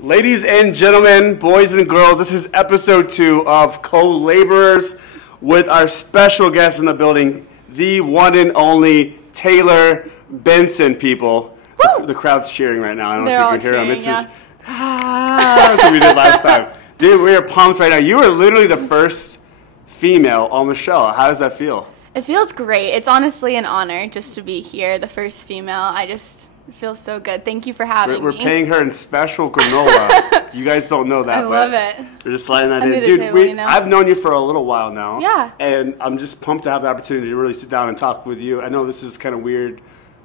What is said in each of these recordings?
Ladies and gentlemen, boys and girls, this is episode 2 of Co-Laborers with our special guest in the building, the one and only Taylor Benson, people. The crowd's cheering right now. I don't know if you can hear them. It's just, that's what we did last time. Dude, we are pumped right now. You were literally the first female on the show. How does that feel? It feels great. It's honestly an honor just to be here, the first female. It feels so good. Thank you for having me. We're paying her in special granola. You guys don't know that, I love it. We're just sliding that in. Dude, I've known you for a little while now. Yeah. And I'm just pumped to have the opportunity to really sit down and talk with you. I know this is kind of weird.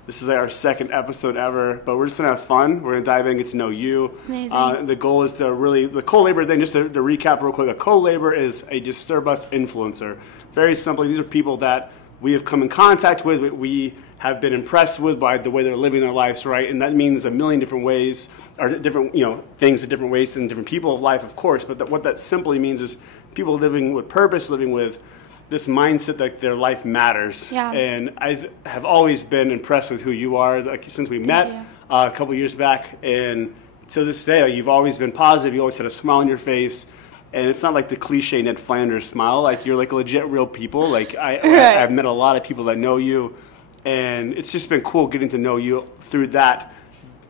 This is like our second episode ever, but we're just going to have fun. We're going to dive in, get to know you. Amazing. The goal is to really, the co-labor thing, just to recap real quick, a co-labor is a Disturb Us influencer. Very simply, these are people that we have come in contact with, we have been impressed with by the way they're living their lives, right? And that means a million different ways, or different, things in different ways and different people of life, of course. But what that simply means is people living with purpose, living with this mindset that their life matters. Yeah. And I have always been impressed with who you are, like since we met a couple years back. And to this day, you've always been positive. You always had a smile on your face. And it's not like the cliche Ned Flanders smile. Like, you're like legit real people. Like, I've met a lot of people that know you. And it's just been cool getting to know you through that,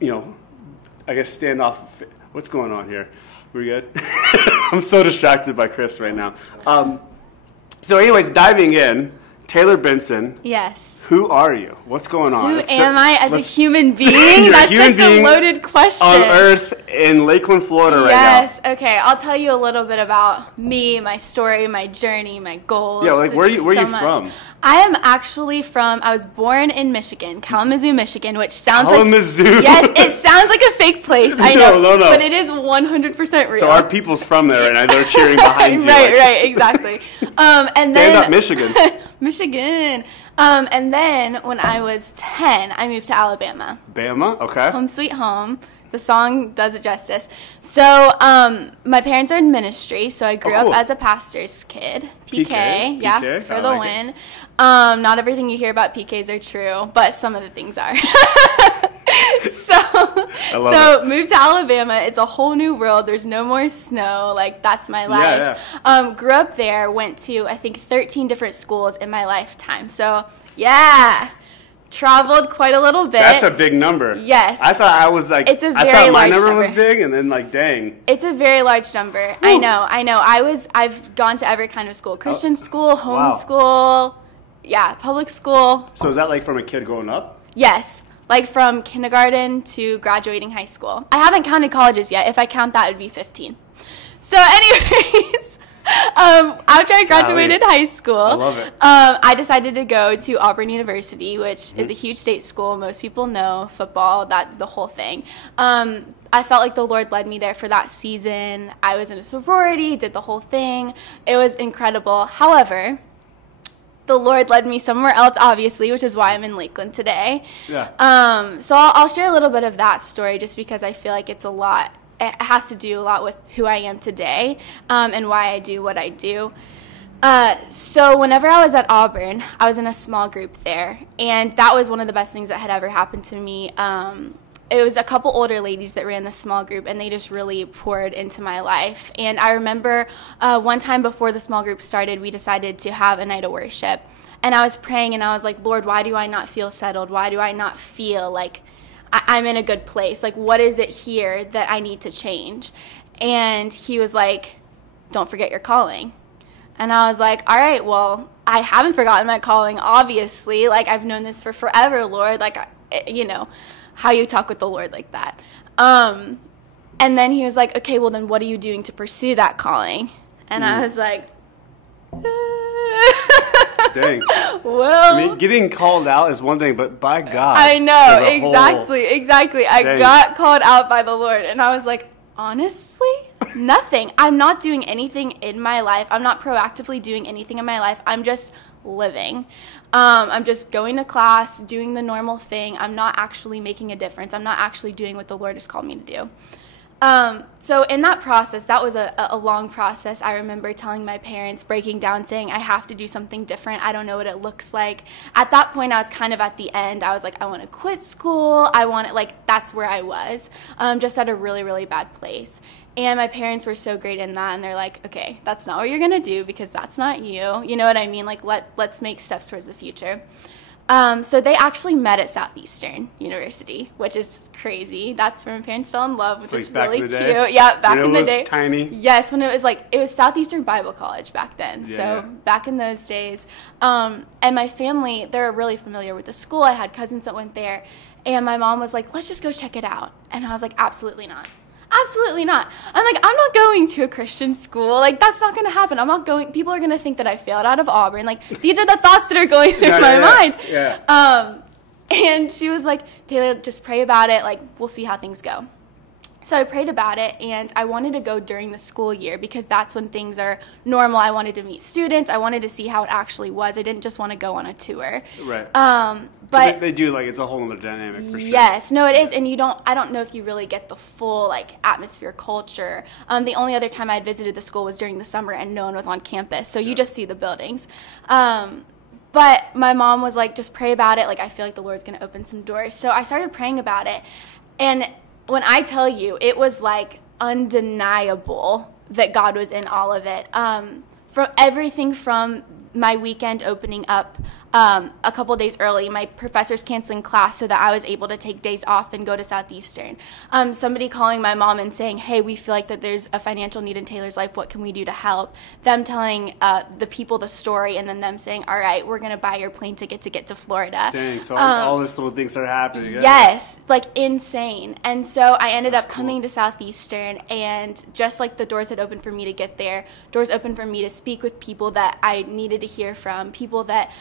I guess standoff. What's going on here? We good? I'm so distracted by Chris right now. So anyways, diving in, Taylor Benson. Yes. Who are you? What's going on? Who am I as a human being? That's such a loaded question. On Earth in Lakeland, Florida right now. Yes. Okay. I'll tell you a little bit about me, my story, my journey, my goals. Yeah, like where are you from? I am actually I was born in Michigan, Kalamazoo, Michigan, which sounds Kalamazoo. Yes, it sounds like a fake place. I know. No. But it is 100% real. So our people's from there, and they're cheering behind you. Right, exactly. Stand up, Michigan. Michigan. And then when I was 10, I moved to Alabama. Bama, okay. Home sweet home. The song does it justice. So my parents are in ministry, so I grew up as a pastor's kid. PK, yeah, for the win. Not everything you hear about PKs are true, but some of the things are. So moved to Alabama. It's a whole new world. There's no more snow. Like, that's my life. Yeah. Grew up there. Went to, I think, 13 different schools in my lifetime. So, yeah. Traveled quite a little bit. That's a big number. Yes. I thought I was like, it's a very I thought my large number was big, and then like, dang. It's a very large number. Whew. I know. I've gone to every kind of school. Christian school, home school, public school. So is that like from a kid growing up? Yes. Like from kindergarten to graduating high school. I haven't counted colleges yet. If I count that, it would be 15. So anyways, after I graduated high school, I love it. I decided to go to Auburn University, which is a huge state school. Most people know football, the whole thing. I felt like the Lord led me there for that season. I was in a sorority, did the whole thing. It was incredible. However, the Lord led me somewhere else, obviously, which is why I'm in Lakeland today. Yeah. So I'll share a little bit of that story just because I feel like it's a lot. It has to do a lot with who I am today and why I do what I do. So whenever I was at Auburn, I was in a small group there, and that was one of the best things that had ever happened to me. It was a couple older ladies that ran the small group, and they just really poured into my life. And I remember one time before the small group started, we decided to have a night of worship. And I was praying, and I was like, Lord, why do I not feel settled? Why do I not feel like I'm in a good place? Like, what is it here that I need to change? And he was like, don't forget your calling. And I was like, all right, well, I haven't forgotten my calling, obviously. Like, I've known this for forever, Lord. Like, how you talk with the Lord like that. And then he was like, okay, well, then what are you doing to pursue that calling? And I was like, dang. Well, I mean, getting called out is one thing, but by God. I know, exactly. I got called out by the Lord, and I was like, honestly, nothing. I'm not doing anything in my life. I'm not proactively doing anything in my life. I'm just living. I'm just going to class, doing the normal thing. I'm not actually making a difference. I'm not actually doing what the Lord has called me to do. So in that process, that was a long process. I remember telling my parents, breaking down, saying, I have to do something different. I don't know what it looks like. At that point, I was kind of at the end. I was like, I want to quit school. That's where I was, just at a really, really bad place. And my parents were so great in that, and they're like, okay, that's not what you're going to do because that's not you. You know what I mean? Like, let's make steps towards the future. So they actually met at Southeastern University, which is crazy. That's where my parents fell in love, which is really cute. Yeah, back in the day. Tiny. Yes, when it was Southeastern Bible College back then. So back in those days. And my family, they're really familiar with the school. I had cousins that went there. And my mom was like, let's just go check it out. And I was like, absolutely not. Absolutely not. I'm like, I'm not going to a Christian school. Like, that's not going to happen. I'm not going. People are going to think that I failed out of Auburn. Like, these are the thoughts that are going through my mind. Yeah. And she was like, Taylor, just pray about it. Like, we'll see how things go. So I prayed about it, and I wanted to go during the school year because that's when things are normal. I wanted to meet students. I wanted to see how it actually was. I didn't just want to go on a tour. Right. But they do, like, it's a whole other dynamic for sure. Yes, no, it is, and I don't know if you really get the full, like, atmosphere, culture. The only other time I had visited the school was during the summer, and no one was on campus, so you just see the buildings. But my mom was like, just pray about it. Like, I feel like the Lord's going to open some doors. So I started praying about it, and when I tell you, it was, like, undeniable that God was in all of it. From everything from my weekend opening up a couple days early, my professors canceling class so that I was able to take days off and go to Southeastern. Somebody calling my mom and saying, hey, we feel like that there's a financial need in Taylor's life. What can we do to help? Them telling the people the story, and then them saying, all right, we're going to buy your plane ticket to get to Florida. Dang, so all these little things are happening. Yes, like insane. And so I ended up coming to Southeastern, and just like the doors had opened for me to get there, doors opened for me to speak with people that I needed to hear from, people that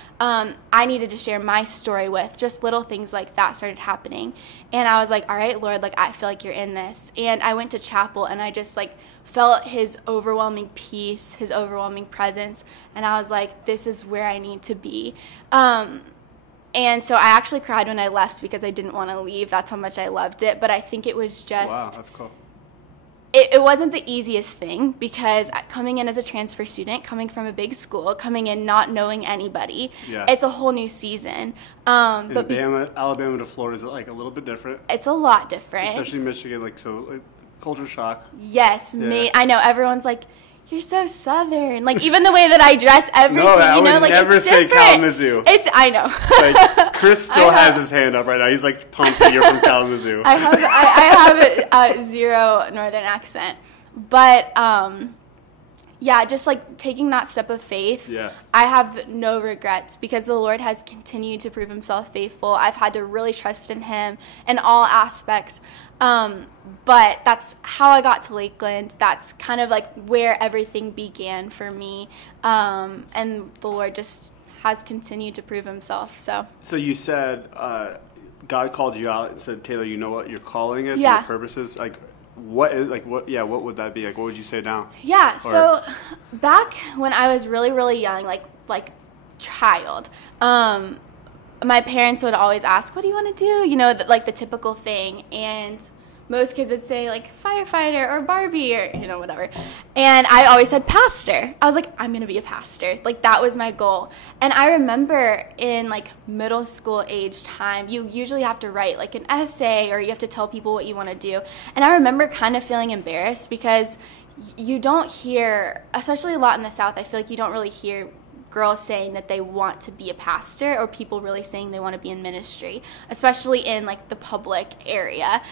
I needed to share my story with. Just little things like that started happening. And I was like, all right, Lord, like, I feel like you're in this. And I went to chapel, and I just, like, felt his overwhelming peace, his overwhelming presence. And I was like, this is where I need to be. And so I actually cried when I left because I didn't want to leave. That's how much I loved it. But I think it was just... Wow, that's cool. It wasn't the easiest thing because coming in as a transfer student, coming from a big school, coming in not knowing anybody, it's a whole new season. But Alabama to Florida is like a little bit different. It's a lot different. Especially Michigan, like, so like, culture shock. Yes, I know. Everyone's like, you're so Southern. Like, even the way that I dress, everything, I you know, would like, never it's say different. Kalamazoo. I know. Like, Chris still has his hand up right now. He's like pumped that you're from Kalamazoo. I have a zero Northern accent. But, just like taking that step of faith, I have no regrets because the Lord has continued to prove himself faithful. I've had to really trust in him in all aspects. But that's how I got to Lakeland. That's kind of like where everything began for me. And the Lord just has continued to prove himself. So you said God called you out and said, Taylor, you know what your calling is, your purpose is? Like, what would that be? Like, what would you say now? Yeah, so back when I was really, really young, like child, my parents would always ask, what do you want to do? You know, like the typical thing. And most kids would say, like, firefighter or Barbie or, you know, whatever. And I always said pastor. I was like, I'm going to be a pastor. Like, that was my goal. And I remember in, like, middle school age time, you usually have to write, like, an essay or you have to tell people what you want to do. And I remember kind of feeling embarrassed because you don't hear, especially a lot in the South, I feel like you don't really hear girls saying that they want to be a pastor or people really saying they want to be in ministry, especially in like the public area.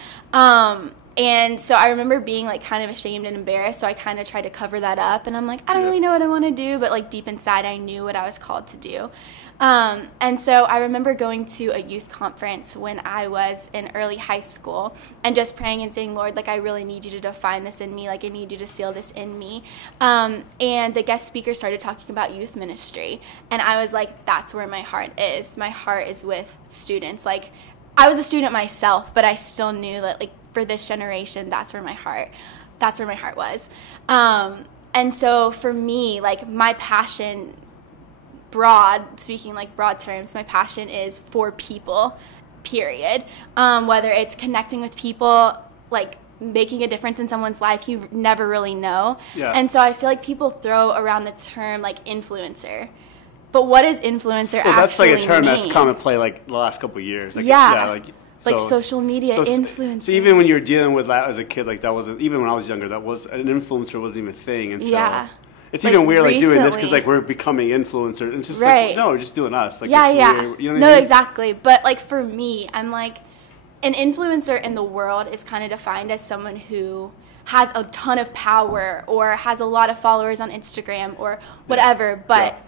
And so I remember being like kind of ashamed and embarrassed, so I kind of tried to cover that up, and I'm like, I don't really know what I want to do, but like deep inside I knew what I was called to do. And so I remember going to a youth conference when I was in early high school and just praying and saying, Lord, like, I really need you to define this in me. Like, I need you to seal this in me. And the guest speaker started talking about youth ministry. And I was like, that's where my heart is. My heart is with students. Like, I was a student myself, but I still knew that, like, for this generation, that's where my heart was. And so for me, like, my passion, speaking like broad terms, my passion is for people, period. Whether it's connecting with people, like making a difference in someone's life, you never really know. Yeah. And so I feel like people throw around the term like influencer. But what does influencer actually mean? That's like a term that's come and play like the last couple of years. Like, like social media influencer. So even when you were dealing with that as a kid, like that wasn't, even when I was younger, that was, an influencer wasn't even a thing. And so it's like even weird like doing this because like we're becoming influencers. And it's just like, no, we're just doing us. Like, it's weird. You know what I mean? Exactly. But like for me, I'm like, an influencer in the world is kind of defined as someone who has a ton of power or has a lot of followers on Instagram or whatever, but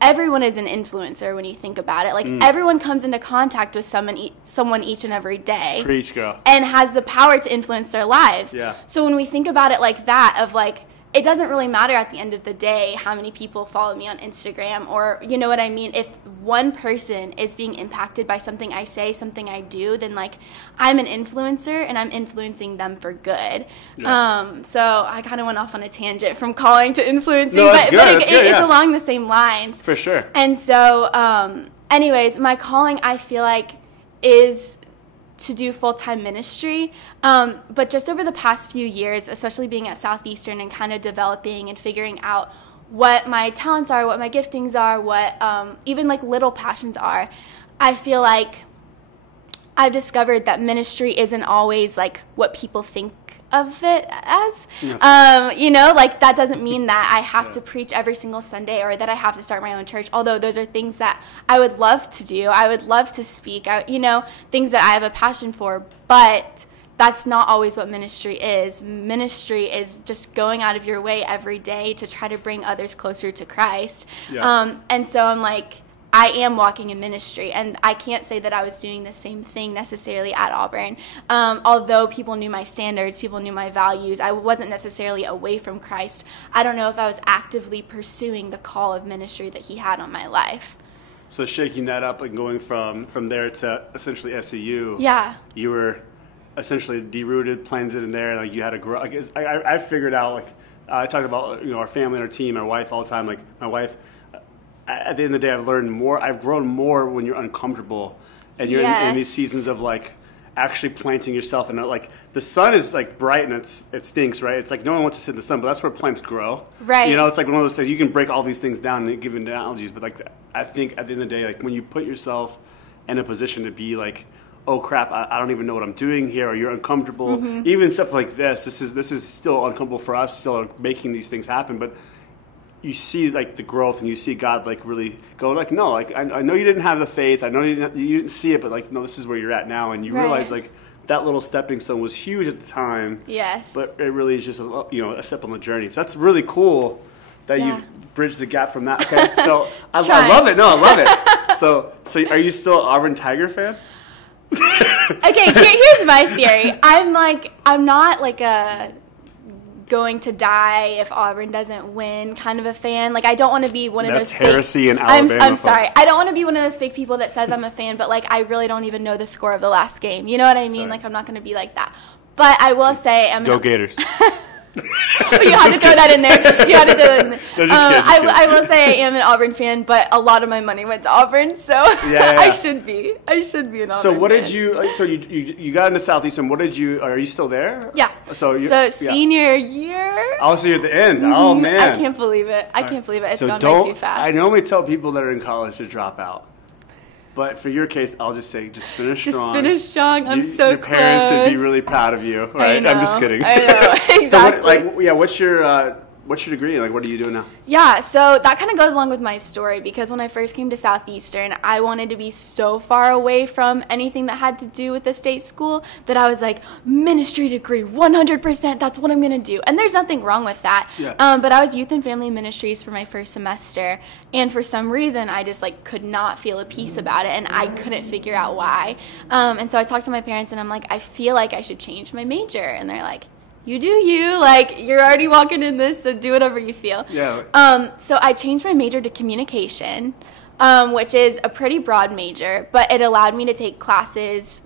everyone is an influencer when you think about it. Like everyone comes into contact with someone each and every day. Preach, girl. And has the power to influence their lives. Yeah. So when we think about it like that, of like, it doesn't really matter at the end of the day how many people follow me on Instagram, or you know what I mean? If one person is being impacted by something I say, something I do, then like I'm an influencer and I'm influencing them for good. Yeah. So I kind of went off on a tangent from calling to influencing, but it's along the same lines. For sure. And so anyways, my calling, I feel like, is to do full-time ministry, but just over the past few years, especially being at Southeastern and kind of developing and figuring out what my talents are, what my giftings are, what even like little passions are, I feel like I've discovered that ministry isn't always like what people think of it as. You know, like that doesn't mean that I have to preach every single Sunday or that I have to start my own church, although those are things that I would love to do. I would love to speak, you know, things that I have a passion for, but that's not always what ministry is. Ministry is just going out of your way every day to try to bring others closer to Christ. And so I'm like, I am walking in ministry, and I can't say that I was doing the same thing necessarily at Auburn. Although people knew my standards, people knew my values, I wasn't necessarily away from Christ. I don't know if I was actively pursuing the call of ministry that he had on my life. So shaking that up and going from there to essentially SEU, you were essentially derooted, planted in there, and like you had to grow. I figured out, like I talked about, you know, our family and our team, our wife all the time. Like my wife, at the end of the day, I've learned more. I've grown more when you're uncomfortable and you're in these seasons of like actually planting yourself. And like the sun is like bright and it stinks, right? It's like no one wants to sit in the sun, but that's where plants grow. Right. You know, it's like one of those things. You can break all these things down and give analogies, but like I think at the end of the day, like when you put yourself in a position to be like, oh crap, I don't even know what I'm doing here, or you're uncomfortable. Even stuff like this is still uncomfortable for us, still making these things happen, but you see like the growth and you see God like really go like, no, like I know you didn't have the faith, I know you didn't see it, but like no, this is where you're at now, and you realize like that little stepping stone was huge at the time. Yes. But it really is just a step on the journey. So that's really cool that you've bridged the gap from that. Okay, so I love it. No, I love it. So are you still an Auburn Tiger fan? Okay, here's my theory. I'm not like a going to die if Auburn doesn't win kind of a fan. Like I don't want to be one of those heresy in Alabama. I'm sorry. I don't want to be one of those fake people that says I'm a fan, but like I really don't even know the score of the last game. You know what I mean? Sorry. Like I'm not going to be like that. But I will say Go Gators. You had to throw that in there. You had to throw it in there. No, just kidding. I will say I am an Auburn fan, but a lot of my money went to Auburn, so I should be an Auburn So what fan. did you? So you got into Southeastern. What did you? Are you still there? Yeah. So senior year. Oh, so you're at the end. Oh man. I can't believe it. It's gone by too fast. I normally tell people that are in college to drop out. But for your case, I'll just say, just finish strong. Just finish strong. I'm so close. Your parents would be really proud of you, right? I know, I'm just kidding. I know, exactly. So, what's your degree? Like, what are you doing now? Yeah, so that kind of goes along with my story, because when I first came to Southeastern, I wanted to be so far away from anything that had to do with the state school that I was like, ministry degree, 100%, that's what I'm going to do. And there's nothing wrong with that. Yeah. But I was youth and family ministries for my first semester, and for some reason, I just like could not feel a peace about it, and I couldn't figure out why. And so I talked to my parents, and I'm like, I feel like I should change my major. And they're like, you do you, like you're already walking in this, so do whatever you feel. Yeah. So I changed my major to communication, which is a pretty broad major, but it allowed me to take classes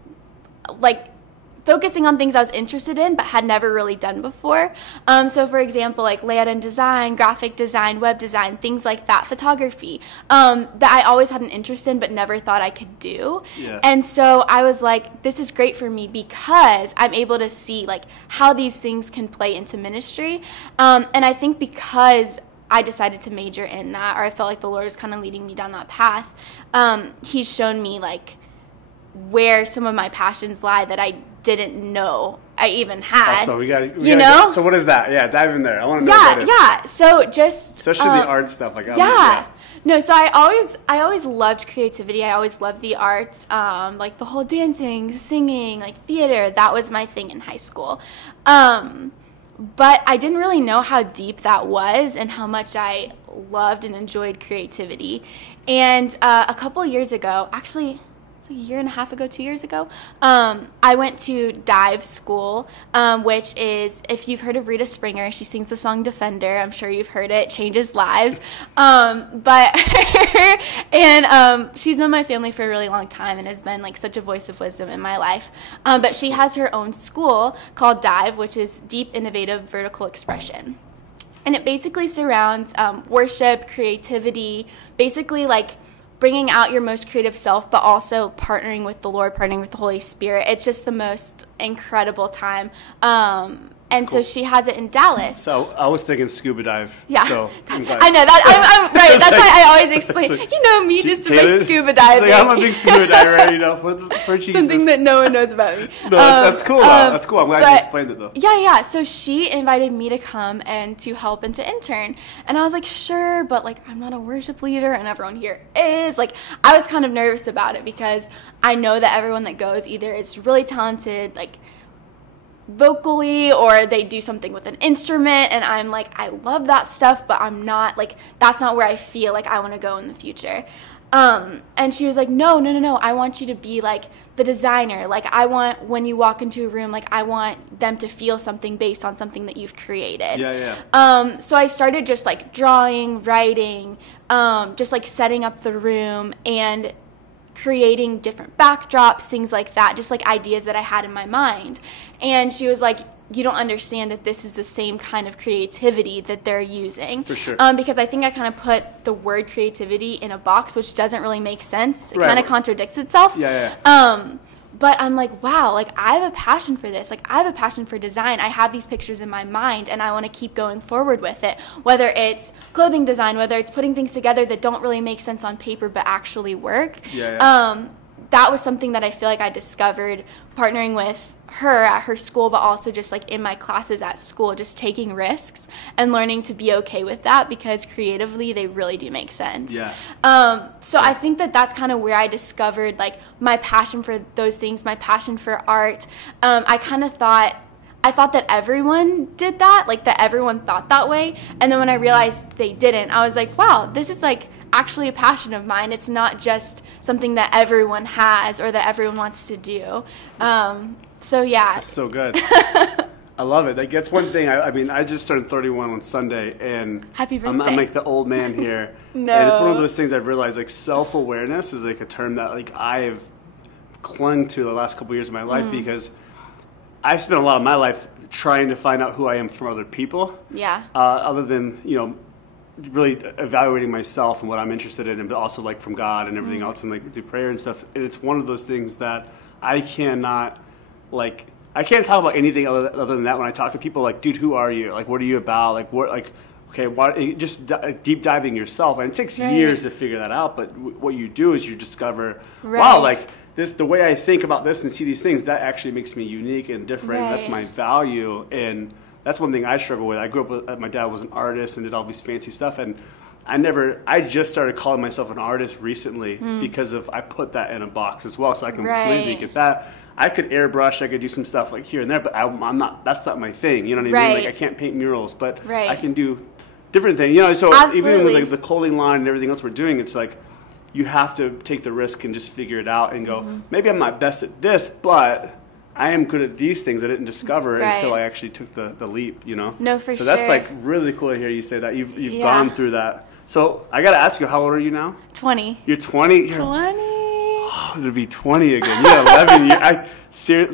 like focusing on things I was interested in but had never really done before. So for example, like layout and design, graphic design, web design, things like that, photography, that I always had an interest in but never thought I could do. Yeah. And so I was like, this is great for me because I'm able to see like how these things can play into ministry. And I think because I decided to major in that, or I felt like the Lord was kind of leading me down that path, He's shown me like where some of my passions lie that I didn't know I even had. So we got you know? So what is that? Yeah, dive in there. I want to know what it is. Yeah. So just especially the art stuff. Like yeah. No, so I always loved creativity. I always loved the arts, like the whole dancing, singing, like theater. That was my thing in high school. But I didn't really know how deep that was and how much I loved and enjoyed creativity. And a couple years ago, actually, it's a year and a half ago, 2 years ago, I went to dive school, which is, if you've heard of Rita Springer, she sings the song Defender. I'm sure you've heard it, changes lives. She's known my family for a really long time and has been like such a voice of wisdom in my life. But she has her own school called Dive, which is Deep Innovative Vertical Expression. And it basically surrounds worship, creativity, basically like bringing out your most creative self, but also partnering with the Lord, partnering with the Holy Spirit. It's just the most incredible time. And cool. So she has it in Dallas. So I was thinking scuba dive. Yeah, so I know that. I'm right. That's why I always explain. Like, you know me, just to Taylor, like scuba diving. Like, I'm a big scuba diver, you know, for Jesus. Something that no one knows about me. No, that's cool. That's cool. I'm glad you explained it though. Yeah. So she invited me to come and to help and to intern, and I was like, sure, but like I'm not a worship leader, and everyone here is. Like, I was kind of nervous about it because I know that everyone that goes either is really talented, like vocally, or they do something with an instrument, and I'm like, I love that stuff, but I'm not like, that's not where I feel like I want to go in the future. And she was like, no, I want you to be like the designer. Like, I want, when you walk into a room, like I want them to feel something based on something that you've created. Yeah. So I started just like drawing, writing, just like setting up the room and creating different backdrops, things like that, just like ideas that I had in my mind. And she was like, you don't understand that this is the same kind of creativity that they're using. For sure. Because I think I kind of put the word creativity in a box, which doesn't really make sense. It right. kind of contradicts itself. Yeah. But I'm like, wow, like I have a passion for this. Like I have a passion for design. I have these pictures in my mind and I want to keep going forward with it. Whether it's clothing design, whether it's putting things together that don't really make sense on paper but actually work. Yeah. That was something that I feel like I discovered partnering with her at her school, but also just like in my classes at school, just taking risks and learning to be okay with that because creatively they really do make sense. Yeah. So I think that that's kind of where I discovered like my passion for those things, my passion for art. I thought that everyone did that, like that everyone thought that way. And then when I realized they didn't, I was like, wow, this is like actually a passion of mine. It's not just something that everyone has or that everyone wants to do. So yeah. That's so good. I love it. Like, that's one thing. I mean, I just turned 31 on Sunday, and happy birthday. I'm like the old man here. No. And it's one of those things I've realized, like, self-awareness is like a term that like I've clung to the last couple of years of my life because I've spent a lot of my life trying to find out who I am from other people. Yeah. Other than, you know, really evaluating myself and what I'm interested in, but also like from God and everything else, and like do prayer and stuff. And it's one of those things that I cannot, like, I can't talk about anything other than that when I talk to people. Like, dude, who are you? Like, what are you about? Like, what, like, okay, why, just deep diving yourself. And it takes years to figure that out. But what you do is you discover, wow, like this, the way I think about this and see these things, that actually makes me unique and different. Right. That's my value. And that's one thing I struggle with. I grew up with, my dad was an artist and did all these fancy stuff, and I just started calling myself an artist recently because of, I put that in a box as well, so I completely get that. I could airbrush, I could do some stuff like here and there, but I'm not, that's not my thing, you know what I mean? Like, I can't paint murals, but I can do different things, you know, so even with like the clothing line and everything else we're doing, it's like, you have to take the risk and just figure it out and go, maybe I'm not best at this, but I am good at these things I didn't discover until I actually took the leap, you know? No, for sure. So that's like really cool to hear you say that. You've gone through that. So I got to ask you, how old are you now? 20. You're 20? 20. Oh, it'll be 20 again. Yeah, 11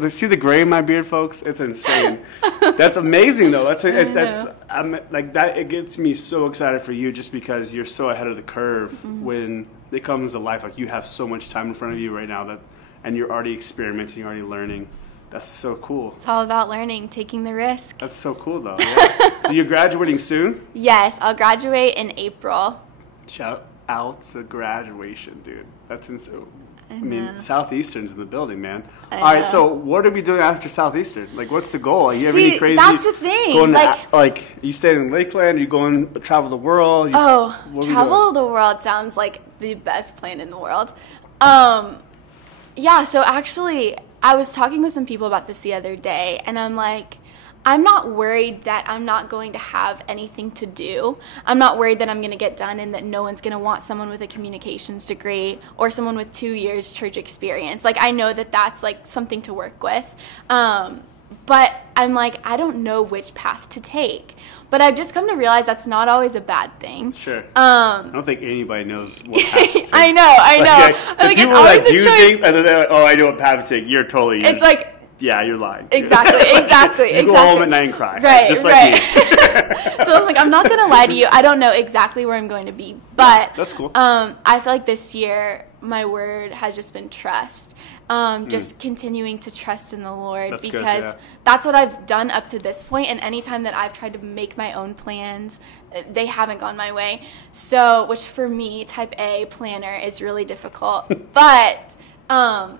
years. See the gray in my beard, folks? It's insane. That's amazing, though. It gets me so excited for you just because you're so ahead of the curve when it comes to life. Like, you have so much time in front of you right now and you're already experimenting, you're already learning. That's so cool. It's all about learning, taking the risk. That's so cool, though. Yeah. So you're graduating soon? Yes, I'll graduate in April. Shout out to graduation, dude. That's insane. I mean, Southeastern's in the building, man. All right, so what are we doing after Southeastern? Like, what's the goal? Like, you have any crazy? That's the thing. Going like, you staying in Lakeland? Are you going to travel the world? Travel the world sounds like the best plan in the world. Yeah, so actually, I was talking with some people about this the other day, and I'm like, I'm not worried that I'm not going to have anything to do. I'm not worried that I'm going to get done and that no one's going to want someone with a communications degree or someone with 2 years church experience. Like, I know that that's, like, something to work with. But I'm like, I don't know which path to take. But I've just come to realize that's not always a bad thing. Sure. I don't think anybody knows what path to take. I know. Like, people are like, do you think, and then they're like, oh, I know what path to take. You're totally It's like, yeah, you're lying. Exactly. You go home at night and cry. Right, just like me. So I'm like, I'm not going to lie to you. I don't know exactly where I'm going to be. But that's cool. I feel like this year, my word has just been trust. Just continuing to trust in the Lord. That's because good, yeah. That's what I've done up to this point. And anytime that I've tried to make my own plans, they haven't gone my way. So, which for me, type A planner is really difficult. But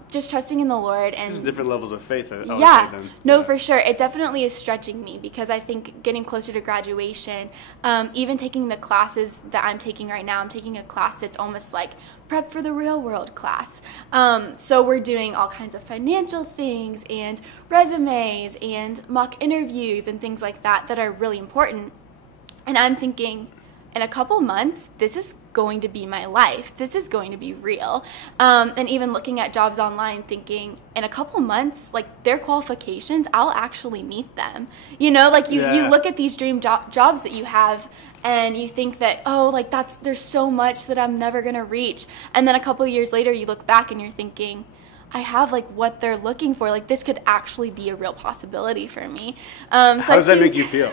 just trusting in the Lord and just different levels of faith. For sure. It definitely is stretching me because I think getting closer to graduation, even taking the classes that I'm taking right now, I'm taking a class that's almost like prep for the real world class. So we're doing all kinds of financial things and resumes and mock interviews and things like that are really important. And I'm thinking, in a couple months, this is going to be my life. This is going to be real. And even looking at jobs online, thinking, in a couple months, like, their qualifications, I'll actually meet them. You know, like, you look at these dream jobs that you have, and you think that, there's so much that I'm never going to reach. And then a couple years later, you look back and you're thinking, I have, like, what they're looking for. Like, this could actually be a real possibility for me. How does that make you feel?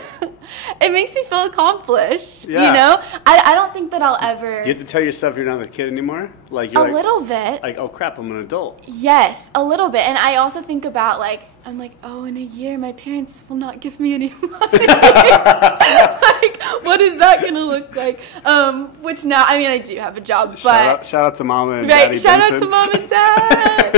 It makes me feel accomplished, yeah. You know? I don't think that I'll ever... You have to tell yourself you're not a kid anymore? Like, you're little bit. Like, oh, crap, I'm an adult. Yes, a little bit. And I also think about, like, I'm like, oh, in a year, my parents will not give me any money. Like, what is that going to look like? Which now, I mean, I do have a job, but... Shout out to Mama and Daddy Benson. Shout out to Mom and Dad.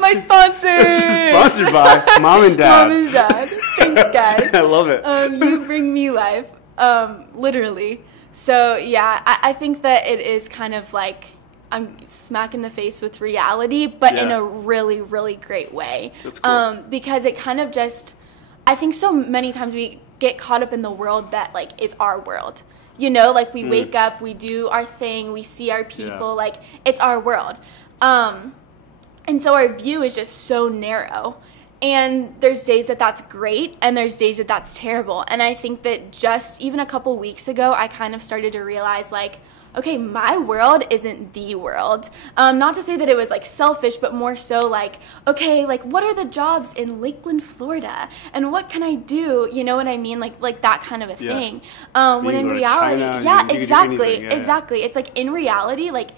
My sponsors. This is sponsored by Mom and Dad. Mom and Dad. Thanks, guys. I love it. You bring me life, literally. So, yeah, I think that it is kind of like... I'm smack in the face with reality, but in a really, really great way. That's cool. Because it kind of just, I think so many times we get caught up in the world that, like, is our world. You know, like, we wake up, we do our thing, we see our people, like, it's our world. And so our view is just so narrow. And there's days that that's great, and there's days that that's terrible. And I think that just even a couple weeks ago, I kind of started to realize, like, okay, my world isn't the world. Not to say that it was, like, selfish, but more so, like, okay, like, what are the jobs in Lakeland, Florida? And what can I do? You know what I mean? Like that kind of a thing. When in reality, exactly. It's like, in reality, like,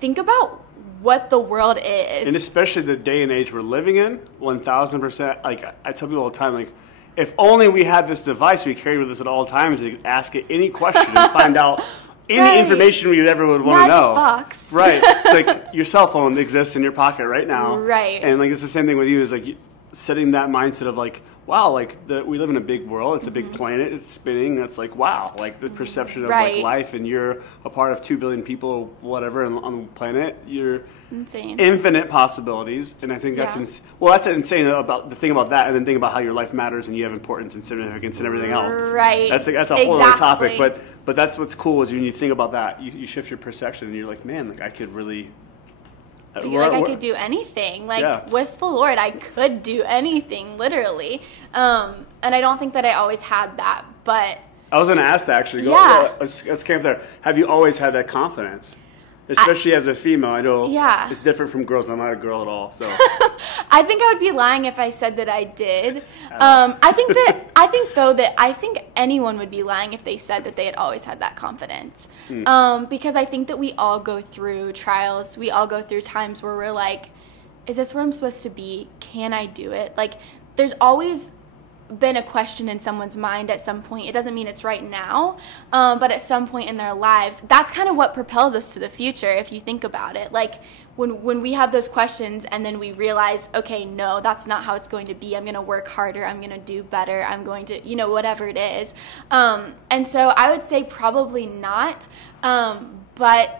think about what the world is. And especially the day and age we're living in, 1,000%. Like, I tell people all the time, like, if only we had this device we carried with us at all times to ask it any question and find out any information we ever would want to know. Box. Right. It's like your cell phone exists in your pocket right now. Right. And, like, it's the same thing with you. Is like setting that mindset of, like, wow, like, we live in a big world. It's a big planet. It's spinning. It's like, wow, like, the perception of like life, and you're a part of 2 billion people, whatever, on the planet. You're insane. Infinite possibilities, and I think that's that's insane about the thing about that, and then think about how your life matters and you have importance and significance and everything else. Right. That's a whole other topic, but that's what's cool is when you think about that, you shift your perception and you're like, man, like, I could really. I could do anything. Like, with the Lord, I could do anything, literally. And I don't think that I always had that, but... I was going to ask that, actually. Let's camp there. Have you always had that confidence? Especially as a female, I know Yeah. it's different from girls. I'm not a girl at all, so. I think I would be lying if I said that I did. I think anyone would be lying if they said that they had always had that confidence. Because I think that we all go through trials. We all go through times where we're like, is this where I'm supposed to be? Can I do it? Like, there's always been a question in someone's mind at some point. It doesn't mean it's right now, but at some point in their lives, that's kind of what propels us to the future, if you think about it. Like, when we have those questions and then we realize, okay, no, that's not how it's going to be. I'm going to work harder. I'm going to do better. I'm going to, whatever it is. And so I would say probably not, but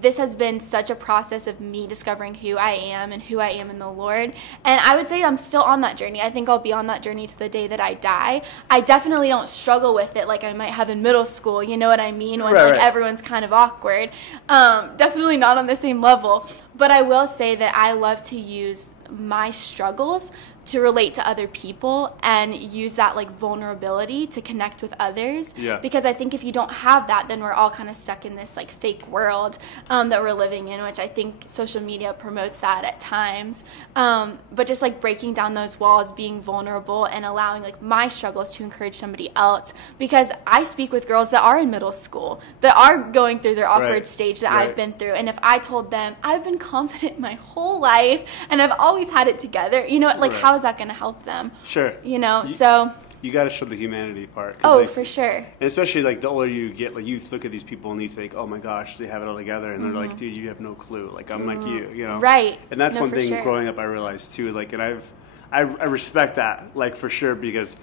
this has been such a process of me discovering who I am and who I am in the Lord. And I would say I'm still on that journey. I think I'll be on that journey to the day that I die. I definitely don't struggle with it like I might have in middle school, you know what I mean? When right. everyone's kind of awkward. Definitely not on the same level. But I will say that I love to use my struggles to relate to other people and use that like vulnerability to connect with others. Yeah. Because I think if you don't have that, then we're all kind of stuck in this like fake world that we're living in, which I think social media promotes that at times. But just like breaking down those walls, being vulnerable, and allowing like my struggles to encourage somebody else. Because I speak with girls that are in middle school, that are going through their awkward stage that I've been through. And if I told them I've been confident my whole life and I've always had it together, like how is that going to help them? Sure. So you got to show the humanity part. Oh, for sure. And especially like the older you get, like you look at these people and you think, oh my gosh, they have it all together, and they're like, dude, you have no clue. Like I'm like you, Right. And that's one thing sure. growing up I realized too. Like, and I respect that, like for sure, because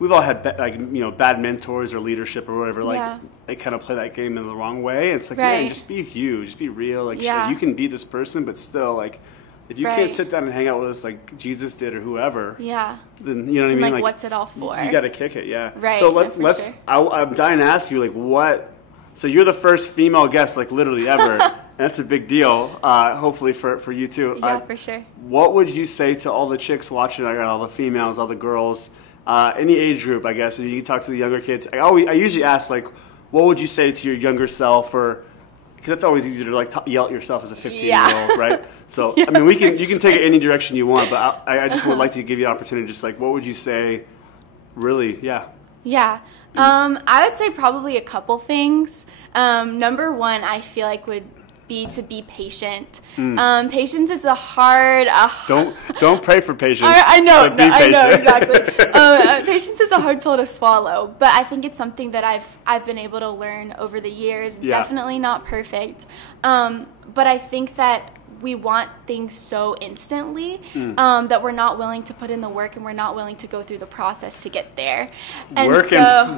we've all had bad mentors or leadership or whatever. Like they kind of play that game in the wrong way. It's like, man, just be you, just be real. Like sure, you can be this person, but still like. If you can't sit down and hang out with us like Jesus did or whoever, then you know what I mean. Like what's it all for? You got to kick it, Right. So let's. Sure. I'm dying to ask you, like, what? So you're the first female guest, like literally ever, and that's a big deal. Hopefully for you too. Yeah, for sure. What would you say to all the chicks watching? All the females, all the girls, any age group, I guess. If you can talk to the younger kids, I usually ask like, what would you say to your younger self, or because it's always easier to like yell at yourself as a 15-year-old, right? So I mean, you can take it any direction you want, but I just would like to give you an opportunity. Just like, what would you say? Really, yeah. Yeah, I would say probably a couple things. Number one, I feel like would be to be patient. Patience is a hard. Don't pray for patience. I know. I know exactly. Patience is a hard pill to swallow, but I think it's something that I've been able to learn over the years. Yeah. Definitely not perfect, but I think that we want things so instantly that we're not willing to put in the work, and we're not willing to go through the process to get there. And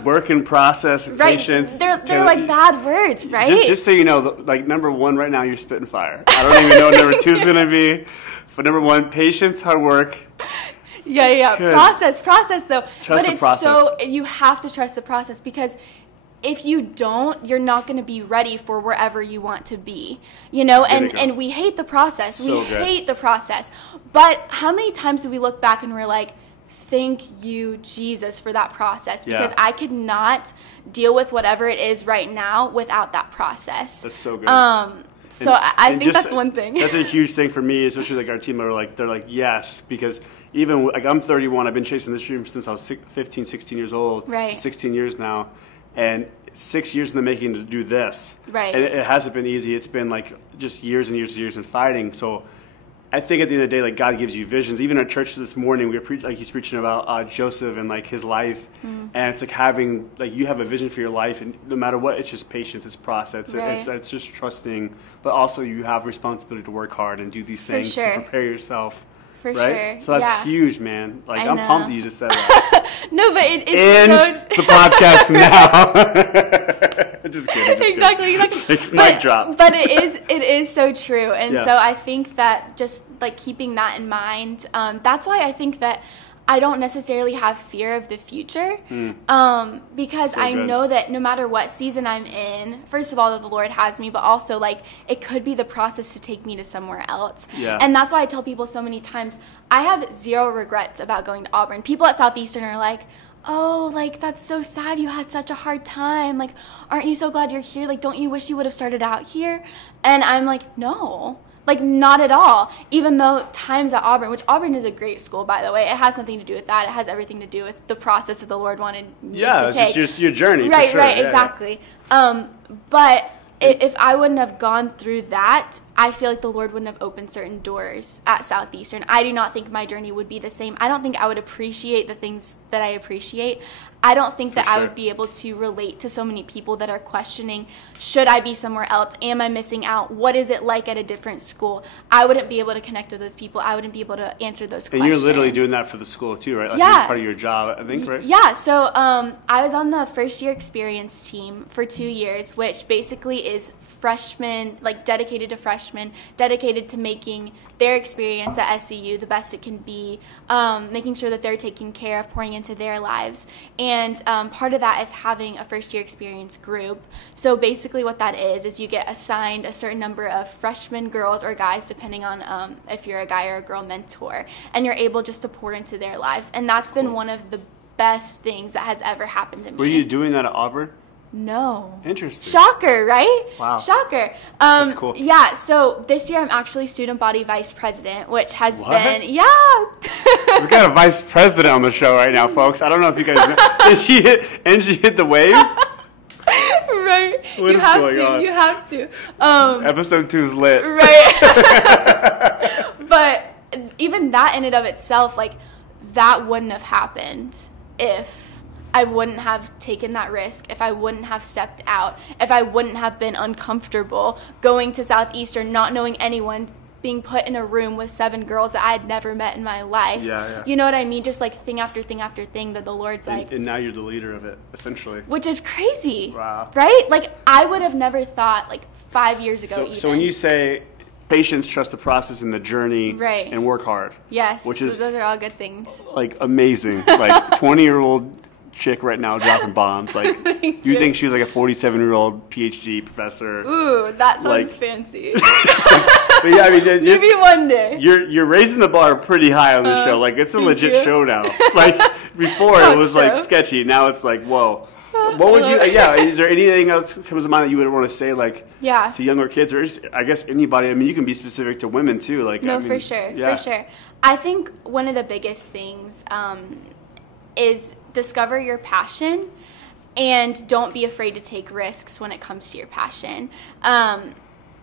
work and process and patience. They're like bad words, right? Just so you know, like number one right now, you're spitting fire. I don't even know what number two is going to be. But number one, patience, hard work. Yeah. Good. Process though. Trust the process. You have to trust the process, because if you don't, you're not going to be ready for wherever you want to be, and we hate the process. We hate the process. But how many times do we look back and we're like, thank you, Jesus, for that process, because I could not deal with whatever it is right now without that process. That's so good. I think that's one thing. That's a huge thing for me, especially like our team they're like, yes, because even like I'm 31, I've been chasing this dream since I was 15, 16 years old. Right. 16 years now. And 6 years in the making to do this. Right. And it hasn't been easy. It's been like just years and years and years in fighting. So I think at the end of the day, like God gives you visions. Even at church this morning, he's preaching about Joseph and like his life. And it's like having, like you have a vision for your life, and no matter what, it's just patience, it's process. Right. It's just trusting, but also you have responsibility to work hard and do these things to prepare yourself. For right? sure. So that's huge, man. Like I'm pumped that you just said that. No, but it's the podcast now. Just kidding. Exactly. Mic drop. But it is so true, and so I think that just like keeping that in mind, that's why I think that I don't necessarily have fear of the future, because I know that no matter what season I'm in, first of all, that the Lord has me, but also like it could be the process to take me to somewhere else. Yeah. And that's why I tell people so many times, I have zero regrets about going to Auburn. People at Southeastern are like, oh, like, that's so sad. You had such a hard time. Like, aren't you so glad you're here? Like, don't you wish you would have started out here? And I'm like, no. Like, not at all. Even though times at Auburn, which Auburn is a great school, by the way, it has nothing to do with that. It has everything to do with the process that the Lord wanted me to take. It's just your journey, right, for sure. Right, exactly. But if I wouldn't have gone through that, I feel like the Lord wouldn't have opened certain doors at Southeastern. I do not think my journey would be the same. I don't think I would appreciate the things that I appreciate. I don't think that I would be able to relate to so many people that are questioning, should I be somewhere else? Am I missing out? What is it like at a different school? I wouldn't be able to connect with those people. I wouldn't be able to answer those questions. And you're literally doing that for the school too, right? Like yeah. Part of your job, I think, right? Yeah. So I was on the first year experience team for 2 years, which basically is freshmen, like dedicated to freshmen, dedicated to making their experience at SCU the best it can be, making sure that they're taken care of, pouring into their lives. And part of that is having a first year experience group. So basically what that is you get assigned a certain number of freshman girls or guys, depending on if you're a guy or a girl mentor, and you're able just to pour into their lives. And that's been one of the best things that has ever happened to me. Were you doing that at Auburn? No. Interesting. Shocker, right? Wow. Shocker. That's cool. Yeah, so this year I'm actually student body vice president, which has been, yeah. We got a vice president on the show right now, folks. I don't know if you guys know. And she hit the wave? Right. What is going on? You have to. Episode 2's lit. Right. But even that in and of itself, like, that wouldn't have happened if I wouldn't have taken that risk, if I wouldn't have stepped out, if I wouldn't have been uncomfortable going to Southeastern, not knowing anyone, being put in a room with 7 girls that I had never met in my life. Yeah. You know what I mean? Just like thing after thing after thing that the Lord's like. And now you're the leader of it, essentially. Which is crazy. Wow. Right? Like, I would have never thought, like, 5 years ago So when you say patience, trust the process and the journey, right, and work hard. Yes. Which is, those are all good things. Like, amazing. Like, 20-year-old chick right now dropping bombs. Like, you think she was like a 47-year-old PhD professor? Ooh, that sounds like, fancy. But yeah, I mean, maybe one day. You're raising the bar pretty high on this show. Like, it's a legit show now. Like, before it was like sketchy. Now it's like, whoa. What would you? Is there anything else that comes to mind that you would want to say, like, to younger kids, or just, I guess anybody? I mean, you can be specific to women too. Like, no, I mean, for sure. I think one of the biggest things is discover your passion, and don't be afraid to take risks when it comes to your passion.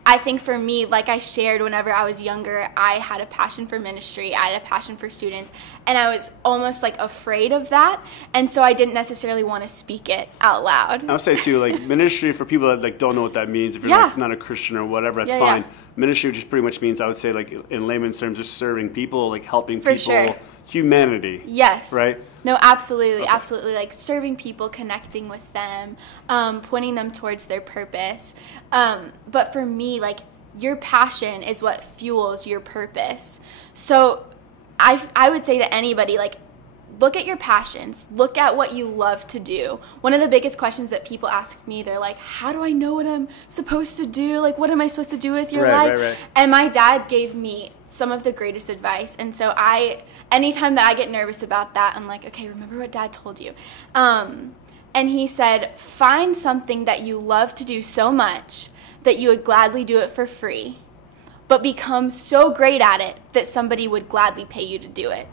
I think for me, like I shared, whenever I was younger, I had a passion for ministry. I had a passion for students, and I was almost like afraid of that, and so I didn't necessarily want to speak it out loud. I'll say too, like, ministry, for people that like don't know what that means, if you're like not a Christian or whatever, that's fine. Ministry just pretty much means, I would say, like, in layman's terms, just serving people, like helping people, humanity. Yes. Right? No, absolutely, absolutely. Like serving people, connecting with them, pointing them towards their purpose. But for me, like, your passion is what fuels your purpose. So I would say to anybody, like, look at your passions. Look at what you love to do. One of the biggest questions that people ask me, they're like, how do I know what I'm supposed to do? Like, what am I supposed to do with your life? Right. And my dad gave me some of the greatest advice. And so anytime that I get nervous about that, I'm like, okay, remember what Dad told you. And he said, find something that you love to do so much that you would gladly do it for free, but become so great at it that somebody would gladly pay you to do it.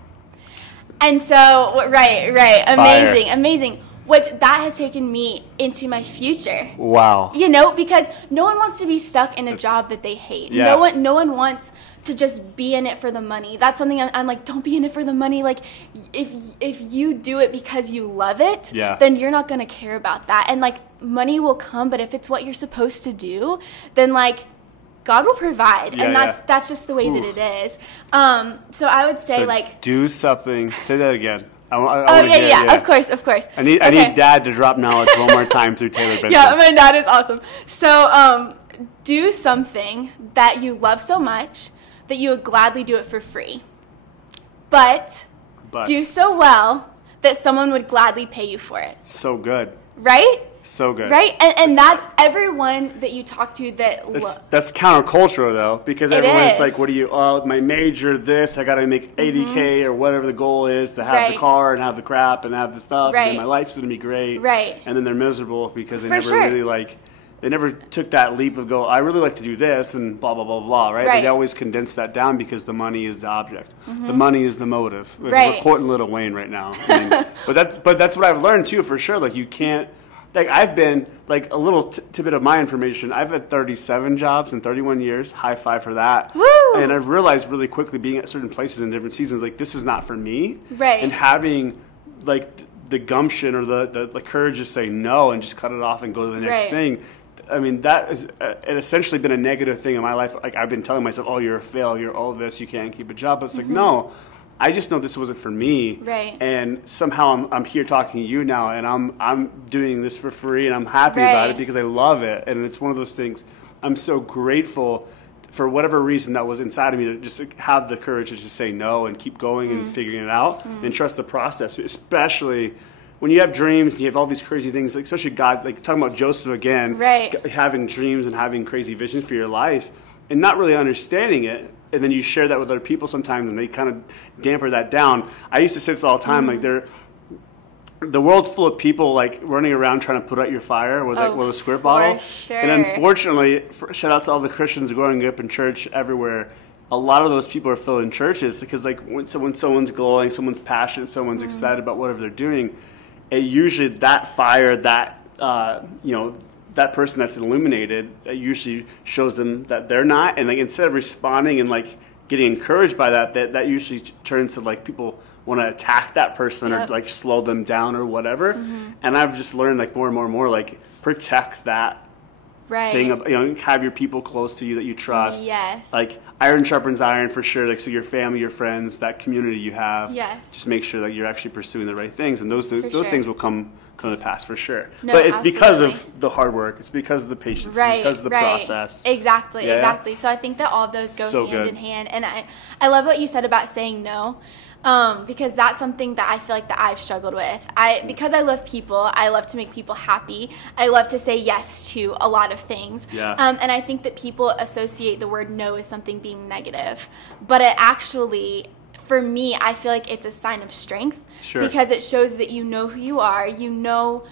And so, right, amazing. Which that has taken me into my future. Wow. You know, because no one wants to be stuck in a job that they hate. Yeah. No one wants to just be in it for the money. That's something I'm like, don't be in it for the money. Like, if you do it because you love it, then you're not going to care about that. And, like, money will come, but if it's what you're supposed to do, then, like, God will provide, and that's just the way that it is. So I would say, like, do something. Say that again. Of course. I need Dad to drop knowledge one more time through Taylor Benson. Yeah, my dad is awesome. So do something that you love so much that you would gladly do it for free, but do so well that someone would gladly pay you for it. So good. Right? So good. Right? And that's everyone that you talk to that... That's countercultural, though, because everyone's is. like, what do you... Oh, my major, this, I got to make 80K or whatever the goal is to have the car and have the crap and have the stuff. And my life's going to be great. Right. And then they're miserable because they For never sure. really, like... They never took that leap of I really like to do this and blah, blah, blah, blah, right? They always condense that down because the money is the object. The money is the motive. We're quoting Lil Wayne right now. I mean, but that's what I've learned, too, for sure. Like, you can't... Like, I've been, like, a little tidbit of my information. I've had 37 jobs in 31 years. High five for that. Woo! And I've realized really quickly being at certain places in different seasons, like, this is not for me. Right. And having, like, the gumption or the courage to say no and just cut it off and go to the next thing. I mean, that has essentially been a negative thing in my life. Like, I've been telling myself, oh, you're a failure, you're all this, you can't keep a job. But it's like, no, I just know this wasn't for me. Right. And somehow I'm here talking to you now, and I'm doing this for free, and I'm happy about it because I love it. And it's one of those things, I'm so grateful for whatever reason that was inside of me to just have the courage to just say no and keep going and figuring it out and trust the process, especially when you have dreams and you have all these crazy things, like especially God, like talking about Joseph again, having dreams and having crazy visions for your life and not really understanding it. And then you share that with other people sometimes and they kind of damper that down. I used to say this all the time, like the world's full of people like running around trying to put out your fire with a squirt bottle. Sure. And unfortunately, shout out to all the Christians growing up in church everywhere. A lot of those people are filling churches because like when someone's glowing, someone's passionate, someone's excited about whatever they're doing, it usually that fire, that that person that's illuminated, it usually shows them that they're not. And like instead of responding and like getting encouraged by that usually turns to like people want to attack that person or like slow them down or whatever. And I've just learned like more and more and more like protect that thing of, have your people close to you that you trust. Yes. Like iron sharpens iron for sure. Like so your family, your friends, that community you have. Yes. Just make sure that you're actually pursuing the right things, and those things will come to pass for sure. No, but it's because of the hard work. It's because of the patience. It's because of the process. Exactly. So I think that all of those go hand in hand. And I love what you said about saying no. Because that's something that I feel like that I've struggled with. Because I love people, I love to make people happy. I love to say yes to a lot of things. Yeah. And I think that people associate the word no with something being negative. But it actually, for me, I feel like it's a sign of strength. Sure. Because it shows that you know who you are, you know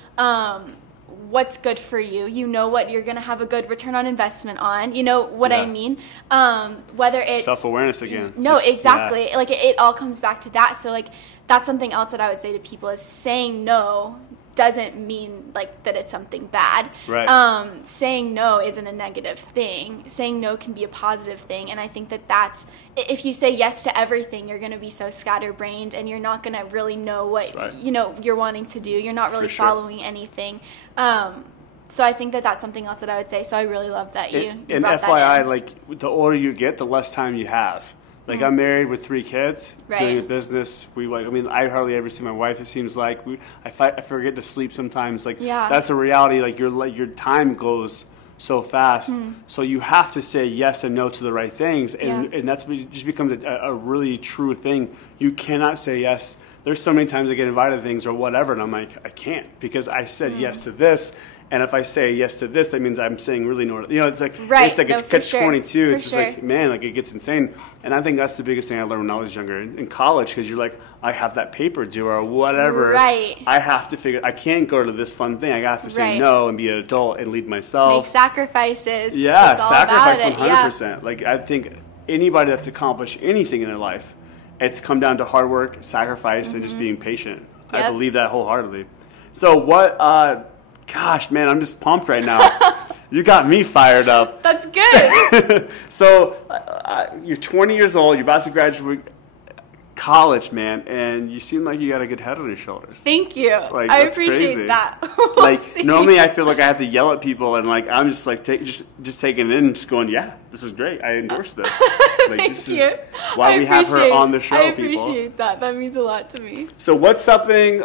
what's good for you, you know what you're going to have a good return on investment on, you know what I mean? Whether it's self-awareness again. No, exactly. Like it all comes back to that. So like that's something else that I would say to people is saying no doesn't mean like that it's something bad. Right. Saying no isn't a negative thing. Saying no can be a positive thing. And I think that that's, if you say yes to everything, you're going to be so scatterbrained and you're not going to really know what, you're wanting to do. You're not really following anything. So I think that that's something else that I would say. So I really love that you and brought FYI, that in. like the older you get, the less time you have. Like I'm married with 3 kids, doing a business. I hardly ever see my wife. It seems like I forget to sleep sometimes. Like that's a reality. Like your time goes so fast. So you have to say yes and no to the right things, and that's what just becomes a really true thing. You cannot say yes. There's so many times I get invited to things or whatever, and I'm like, I can't because I said yes to this. And if I say yes to this, that means I'm saying really no. It's like it's catch-22. It's just like, man, like it gets insane. And I think that's the biggest thing I learned when I was younger in college, because you're like, I have that paper due or whatever. Right. I have to figure. I can't go to this fun thing. I have to say no and be an adult and lead myself. Make sacrifices. Yeah, sacrifice 100%. Like I think anybody that's accomplished anything in their life, it's come down to hard work, sacrifice, and just being patient. Yep. I believe that wholeheartedly. So what? Gosh, man, I'm just pumped right now. You got me fired up. That's good. So you're 20 years old. You're about to graduate college, man, and you seem like you got a good head on your shoulders. Thank you. Like, I that's appreciate crazy. that. Like normally, I feel like I have to yell at people, and like I'm just like just taking it in, and just going, yeah, this is great. I endorse this. Like, Thank this you. is why we have her on the show. I appreciate that. That means a lot to me. So what's something?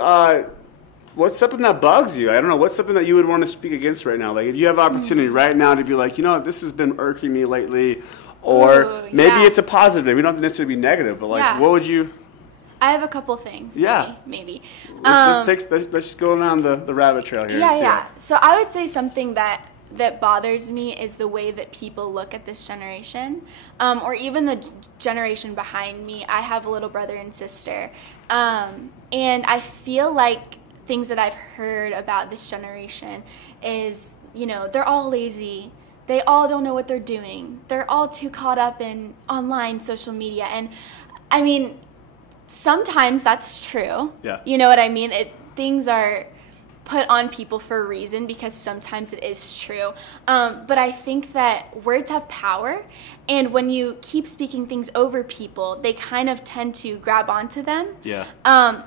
What's something that bugs you? I don't know. What's something that you would want to speak against right now? Like, if you have opportunity right now to be like, this has been irking me lately, or maybe it's a positive. We don't have to necessarily be negative, but like, what would you? I have a couple things. Yeah. Maybe. Let's just go down the rabbit trail here. Yeah. So I would say something that bothers me is the way that people look at this generation, or even the generation behind me. I have a little brother and sister, and I feel like things that I've heard about this generation is, they're all lazy. They all don't know what they're doing. They're all too caught up in online social media. And I mean, sometimes that's true. Yeah. You know what I mean? Things are put on people for a reason, because sometimes it is true. But I think that words have power, and when you keep speaking things over people, they kind of tend to grab onto them. Yeah.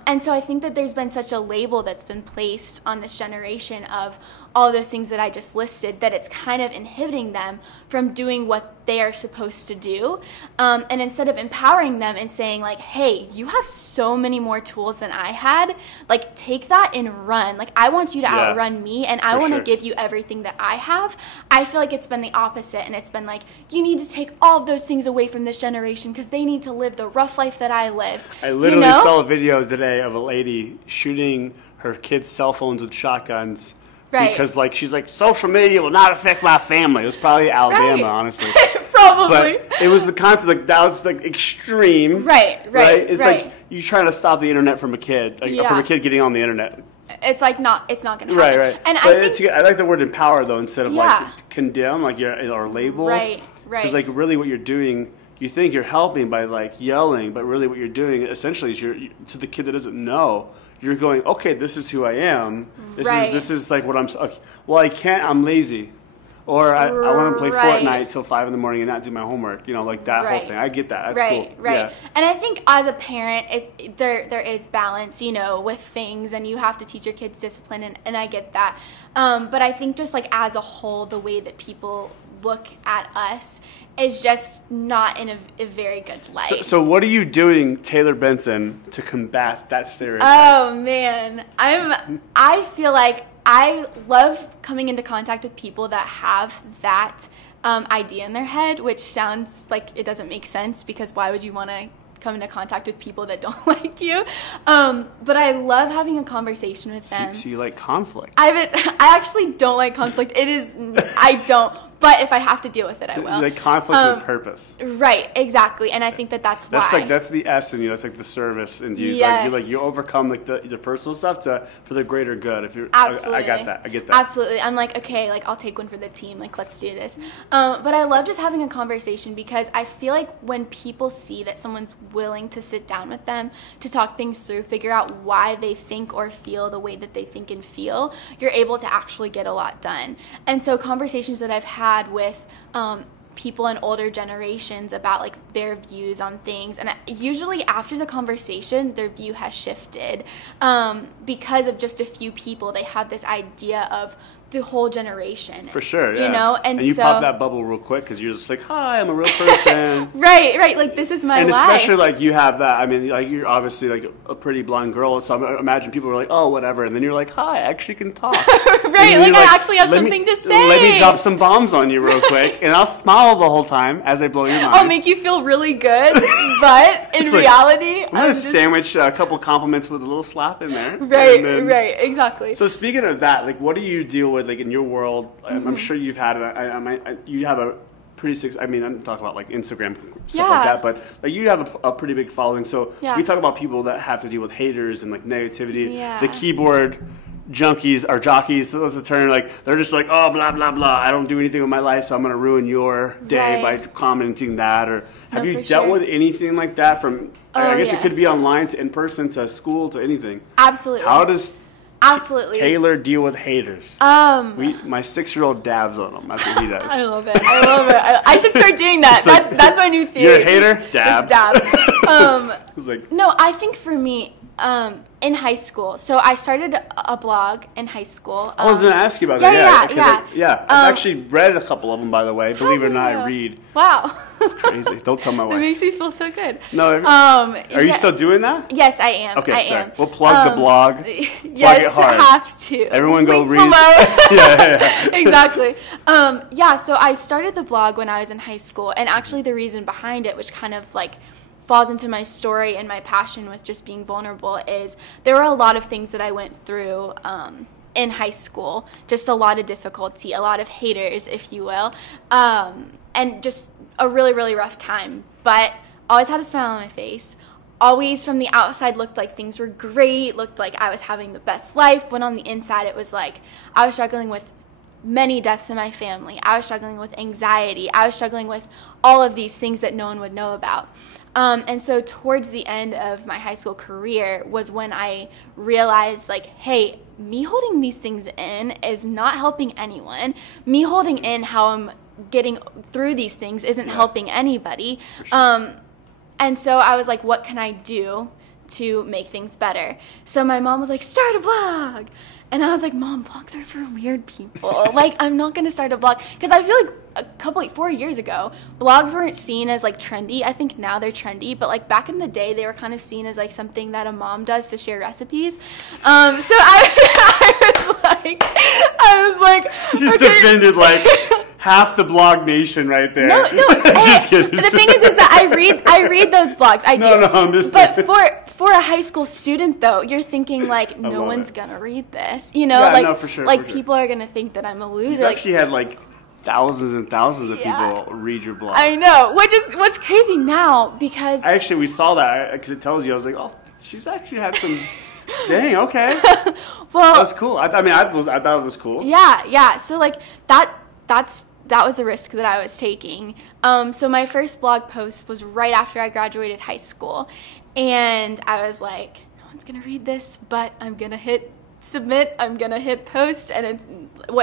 And so I think that there's been such a label that's been placed on this generation of all those things that I just listed, that it's kind of inhibiting them from doing what they are supposed to do. And instead of empowering them and saying like, hey, you have so many more tools than I had, like take that and run. Like I want you to outrun me, and I want to give you everything that I have. I feel like it's been the opposite, and it's been like, you need to take all of those things away from this generation because they need to live the rough life that I lived. I literally saw a video today of a lady shooting her kids' cell phones with shotguns. Right. Because she's like, social media will not affect my family. It was probably Alabama, honestly. Probably. But it was the concept, that was extreme. Right. It's like you trying to stop the internet from a kid, from a kid getting on the internet. It's like it's not going to happen. Right. And but I like the word empower though, instead of condemn, or label. Right. Because really what you're doing, you think you're helping by yelling, but really what you're doing essentially is to the kid that doesn't know. You're going, okay, this is who I am. This is what I'm. Okay, well, I can't. I'm lazy, or I want to play Fortnite till 5 a.m. and not do my homework. That whole thing. I get that. That's cool. Right. Yeah. And I think as a parent, there is balance, with things, and you have to teach your kids discipline, and I get that. But I think just as a whole, the way that people look at us is just not in a very good light. So what are you doing, Taylor Benson, to combat that stereotype? Oh man, I feel like I love coming into contact with people that have that idea in their head, which sounds like it doesn't make sense, because why would you want to come into contact with people that don't like you? But I love having a conversation with them. So you like conflict? I actually don't like conflict. I don't. But if I have to deal with it, I will. Like conflict with purpose. Right, exactly. And I think that's why. That's the S in you. That's the service in you. Yes. You overcome the personal stuff for the greater good. If you're, absolutely. I got that. I get that. Absolutely. I'm like, okay, I'll take one for the team. Let's do this. But I love just having a conversation, because I feel like when people see that someone's willing to sit down with them to talk things through, figure out why they think or feel the way that they think and feel, you're able to actually get a lot done. And so conversations that I've had with people in older generations about their views on things, and usually after the conversation their view has shifted, because of just a few people. They have this idea of the whole generation. For sure, yeah. And you so, pop that bubble real quick, because you're just like, hi, I'm a real person. right, this is my life. And especially you have that, I mean, you're obviously a pretty blonde girl, so I imagine people are like, oh, whatever, and then you're like, hi, I actually can talk. Right, I actually have something to say. Let me drop some bombs on you real quick, and I'll smile the whole time as I blow your mind. I'll make you feel really good, but in reality, I'm going to sandwich a couple compliments with a little slap in there. Right, exactly. So speaking of that, what do you deal with in your world? I'm sure you've had you have a pretty I don't talk about Instagram stuff like that, but you have a pretty big following. So we talk about people that have to deal with haters and negativity. The keyboard junkies or jockeys, so that's the term. They're just oh, blah blah blah. I don't do anything with my life, so I'm going to ruin your day by commenting that. Or have you dealt with anything like that? From I guess it could be online to in person to school to anything. Absolutely. How does Absolutely. Taylor deal with haters? My 6-year-old dabs on them. That's what he does. I love it. I should start doing that. That's my new theory. You're a hater? Dab. No, I think for me, in high school. So I started a blog in high school. I was going to ask you about that. Yeah. I've actually read a couple of them, by the way. Believe it or not, I read. Wow. It's crazy. Don't tell my wife. It makes me feel so good. No. Are you still doing that? Yes, I am. Okay, I sorry. am. We'll plug the blog. Yes, plug it hard. Have to. Everyone go read. Yeah. Exactly. So I started the blog when I was in high school, and actually the reason behind it, which kind of falls into my story and my passion with just being vulnerable is there were a lot of things that I went through in high school, just a lot of difficulty, a lot of haters, if you will, and just a really, really rough time. But always had a smile on my face. Always from the outside looked like things were great, looked like I was having the best life, when on the inside it was like I was struggling with many deaths in my family. I was struggling with anxiety. I was struggling with all of these things that no one would know about. And so towards the end of my high school career was when I realized, like, hey, me holding these things in is not helping anyone. Me holding in how I'm getting through these things isn't helping anybody. Sure. And so I was like, what can I do to make things better? So my mom was like, start a blog. And I was like, Mom, blogs are for weird people. Like, I'm not going to start a blog. Because I feel like 4 years ago, blogs weren't seen as, like, trendy. I think now they're trendy. But, like, back in the day, they were kind of seen as, like, something that a mom does to share recipes. So I was like, you just offended, like, half the blog nation right there. No. Just kidding. The thing is that I read those blogs. I do. No, I'm just kidding. But for a high school student, though, you're thinking, like, no one's going to read this. You know? Yeah, like, no, for sure. Like, people are going to think that I'm a loser. You actually had, like, thousands and thousands of people read your blog. I know, which is what's crazy now, because... Actually, we saw that, because it tells you, I was like, oh, she's actually had some... Dang, okay. Well... That's cool. I thought it was cool. Yeah. So, like, that was the risk that I was taking. So my first blog post was right after I graduated high school. And I was like, no one's going to read this, but I'm going to hit submit, I'm going to hit post, and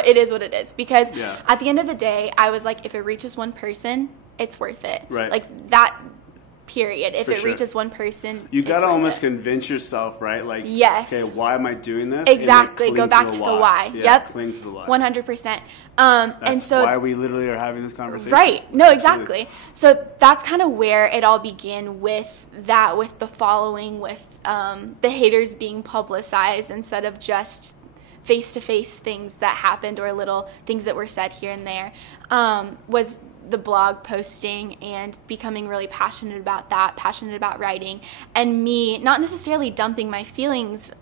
it is what it is. Because at the end of the day, I was like, if it reaches one person, it's worth it. Right. Like, that period. If it reaches one person, you got to almost convince yourself, right? Like, yes. Okay, why am I doing this? Exactly. Go back to the why. Yeah, cling to the why. 100%. And so why we literally are having this conversation. Right. No, exactly. So that's kind of where it all began with that, with the following, with the haters being publicized instead of just face-to-face things that happened or little things that were said here and there, was the blog posting and becoming really passionate about that, passionate about writing, and me not necessarily dumping my feelings,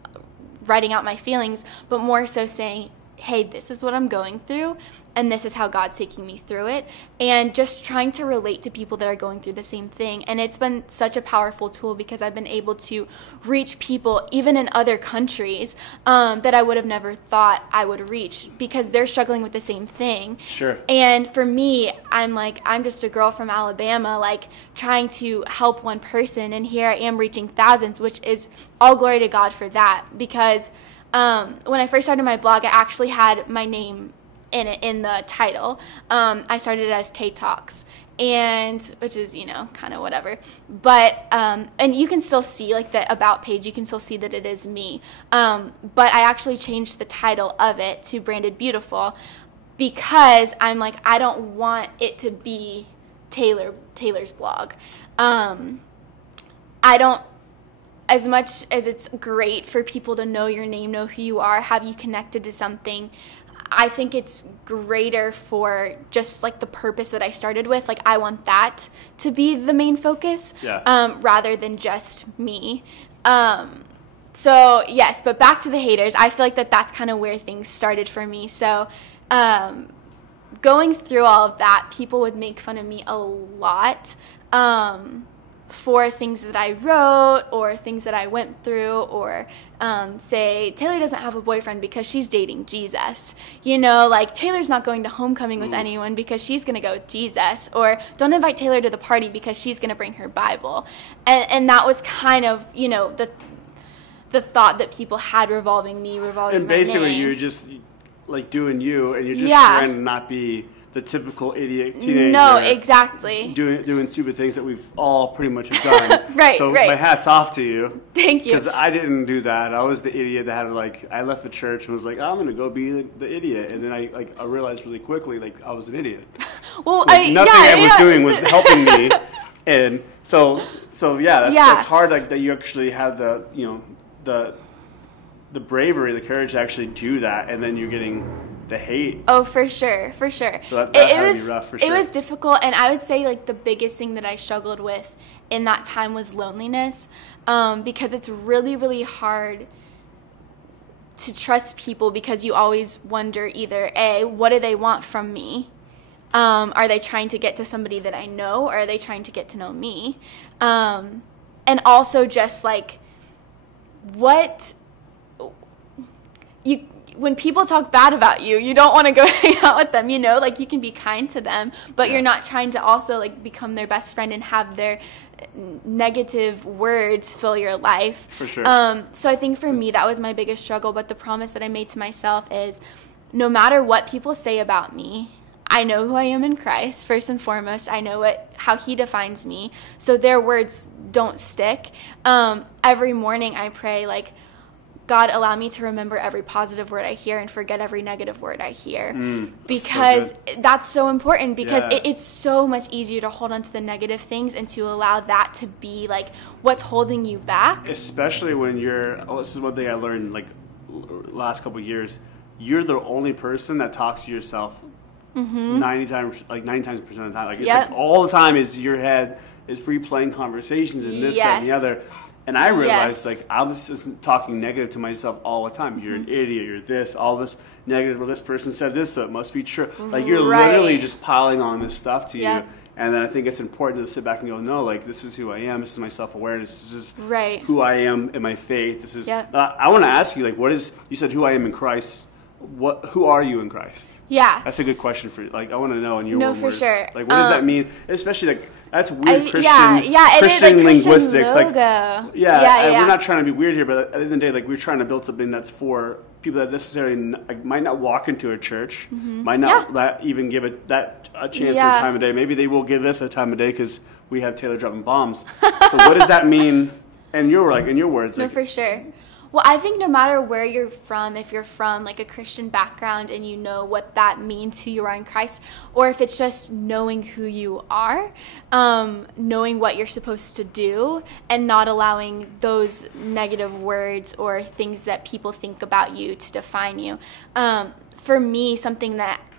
writing out my feelings, but more so saying, hey, this is what I'm going through, and this is how God's taking me through it, and just trying to relate to people that are going through the same thing. And it's been such a powerful tool because I've been able to reach people even in other countries that I would have never thought I would reach because they're struggling with the same thing. Sure. And for me, I'm just a girl from Alabama, like, trying to help one person, and here I am reaching thousands, which is all glory to God for that. Because when I first started my blog, I actually had my name in it, in the title. I started it as Tay Talks, and which is, kind of whatever. But and you can still see, like, the about page, you can still see that it is me. But I actually changed the title of it to Branded Beautiful because I'm like, I don't want it to be Taylor's blog. I don't. As much as it's great for people to know your name, know who you are, have you connected to something, I think it's greater for just, like, the purpose that I started with. Like, I want that to be the main focus, rather than just me. So, yes, but back to the haters. I feel like that's kind of where things started for me. So, going through all of that, people would make fun of me a lot. For things that I wrote or things that I went through, or say Taylor doesn't have a boyfriend because she's dating Jesus. Like, Taylor's not going to homecoming with anyone because she's going to go with Jesus, or don't invite Taylor to the party because she's going to bring her Bible. And that was kind of, the thought that people had revolving and basically my name. You're just, like, doing you, and you're just trying to not be the typical idiot teenager. No, exactly. Doing stupid things that we've all pretty much have done. Right. My hat's off to you. Thank you. Because I didn't do that. I was the idiot that had I left the church and was like, I'm gonna go be the idiot, and then I realized really quickly, like, I was an idiot. Well, nothing I was doing was helping me, and so that's hard. Like, that you actually had the bravery, the courage to actually do that, and then you're getting the hate. Oh, for sure, for sure. So that had to be rough, for sure. It was difficult, and I would say like the biggest thing that I struggled with in that time was loneliness, because it's really, really hard to trust people because you always wonder either A, what do they want from me? Are they trying to get to somebody that I know, or are they trying to get to know me? And also just like when people talk bad about you, you don't want to go hang out with them, you know, like you can be kind to them, but you're not trying to also like become their best friend and have their negative words fill your life. For sure. So I think for me that was my biggest struggle, but the promise that I made to myself is no matter what people say about me, I know who I am in Christ. First and foremost, I know how he defines me, so their words don't stick. Every morning I pray like, God, allow me to remember every positive word I hear and forget every negative word I hear. Because that's so important, because it's so much easier to hold on to the negative things and to allow that to be like what's holding you back. Especially when this is one thing I learned like last couple of years, you're the only person that talks to yourself 90 times of the time. Like it's like all the time is your head is replaying conversations and this, that, and the other. And I realized, like, I was just talking negative to myself all the time. You're an idiot. You're this. All this negative. Well, this person said this, so it must be true. Like, you're literally just piling on this stuff to you. And then I think it's important to sit back and go, no, like, this is who I am. This is my self-awareness. This is who I am in my faith. This is. I want to ask you, like, you said who I am in Christ. Who are you in Christ? Yeah. That's a good question for you. Like, I want to know in your own words. Sure. Like, what does that mean? Especially, like, that's weird Christian linguistics. Christian like, we're not trying to be weird here, but at the end of the day, like, we're trying to build something that's for people that necessarily might not walk into a church, might not even give it a chance or a time of day. Maybe they will give us a time of day because we have Taylor dropping bombs. So what does that mean in your words? No, for sure. Well, I think no matter where you're from, if you're from like a Christian background and you know what that means, who you are in Christ, or if it's just knowing who you are, knowing what you're supposed to do, and not allowing those negative words or things that people think about you to define you. For me,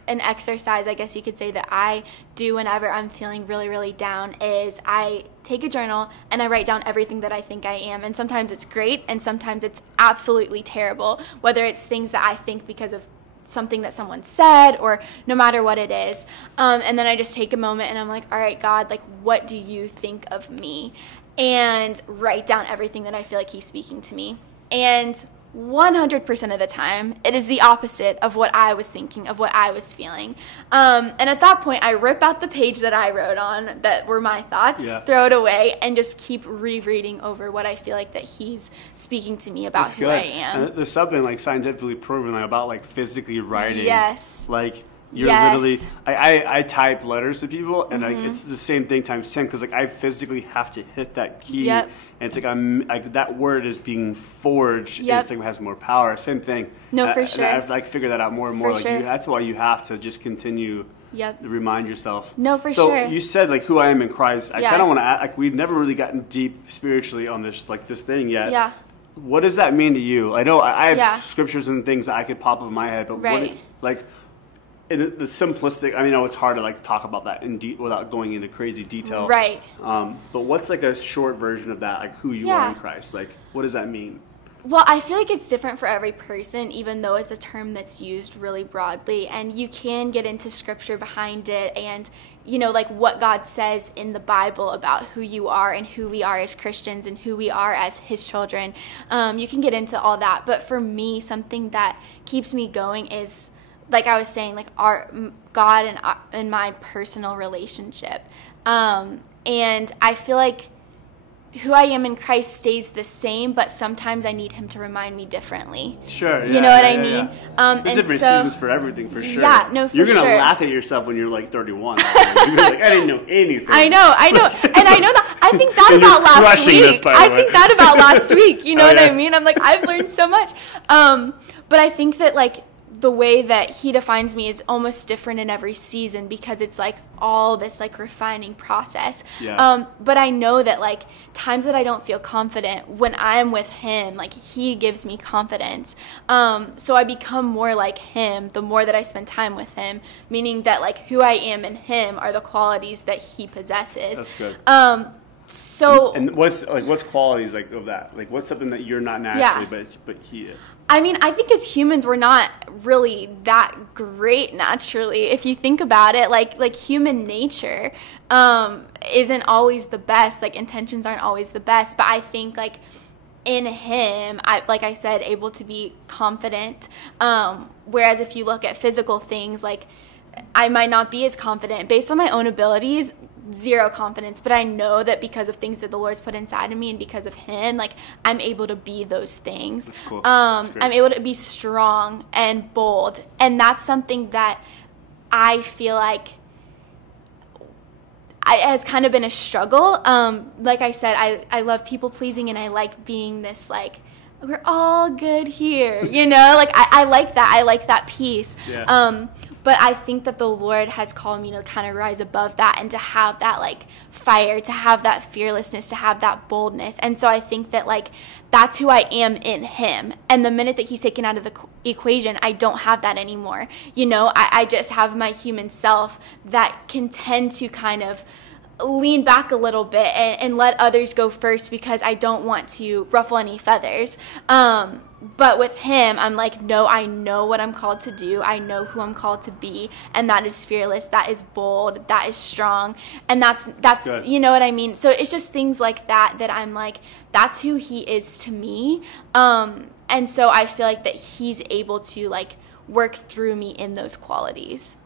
an exercise, I guess you could say, that I do whenever I'm feeling really, really down is I take a journal and I write down everything that I think I am. And sometimes it's great and sometimes it's absolutely terrible, whether it's things that I think because of something that someone said or no matter what it is. And then I just take a moment and I'm like, all right, God, like, what do you think of me? And write down everything that I feel like he's speaking to me. And 100% of the time, it is the opposite of what I was thinking, of what I was feeling. And at that point, I rip out the page that I wrote on that were my thoughts, throw it away, and just keep rereading over what I feel like that he's speaking to me about who I am. And there's something like scientifically proven about like physically writing. Yes. Like, you're literally, I type letters to people, and like it's the same thing times 10, because like I physically have to hit that key, and it's like that word is being forged, and it's like it has more power. Same thing. No, for sure. And I've like figured that out more and more. That's why you have to just continue to remind yourself. No, for sure. So you said like who I am in Christ. I kind of want to like, we've never really gotten deep spiritually on this thing yet. Yeah. What does that mean to you? I know I have scriptures and things that I could pop up in my head, but like. In the simplistic, I know it's hard to like talk about that without going into crazy detail. Right. But what's like a short version of that, like who you are in Christ? Like, what does that mean? Well, I feel like it's different for every person, even though it's a term that's used really broadly. And you can get into scripture behind it and, you know, like what God says in the Bible about who you are and who we are as Christians and who we are as his children. You can get into all that. But for me, something that keeps me going is, like I was saying, like our God and my personal relationship. And I feel like who I am in Christ stays the same, but sometimes I need him to remind me differently. Sure. You know what I mean? There's different seasons for everything, for sure. Yeah, no, for sure. You're going to laugh at yourself when you're like 31. You're like, I didn't know anything. I know. And I know that. I think that about last week. I think that about last week. You know what I mean? I'm like, I've learned so much. But I think that, like, the way that he defines me is almost different in every season because it's like all this like refining process. Yeah. But I know that like times that I don't feel confident, when I'm with him, like he gives me confidence. So I become more like him the more that I spend time with him, meaning that like who I am in him are the qualities that he possesses. That's good. So and what's qualities like of that? Like what's something that you're not naturally, but he is? I mean, I think as humans we're not really that great naturally. If you think about it, like human nature isn't always the best. Like intentions aren't always the best. But I think like in him, like I said, able to be confident. Whereas if you look at physical things, like I might not be as confident based on my own abilities. Zero confidence, but I know that because of things that the Lord's put inside of me and because of him, like I'm able to be those things. That's cool. That's great. I'm able to be strong and bold, and that's something that I feel like has kind of been a struggle. Like I said, I love people pleasing and I like being this like we're all good here, you know, like I like that peace. Yeah. But I think that the Lord has called me to kind of rise above that and to have that like fire, to have that fearlessness, to have that boldness. And so I think that like that's who I am in him. And the minute that he's taken out of the equation, I don't have that anymore. You know, I just have my human self that can tend to kind of lean back a little bit and let others go first because I don't want to ruffle any feathers. But with him, I'm like, no, I know what I'm called to do. I know who I'm called to be. And that is fearless. That is bold. That is strong. And that's you know what I mean? So it's just things like that I'm like, that's who he is to me. And so I feel like that he's able to like work through me in those qualities.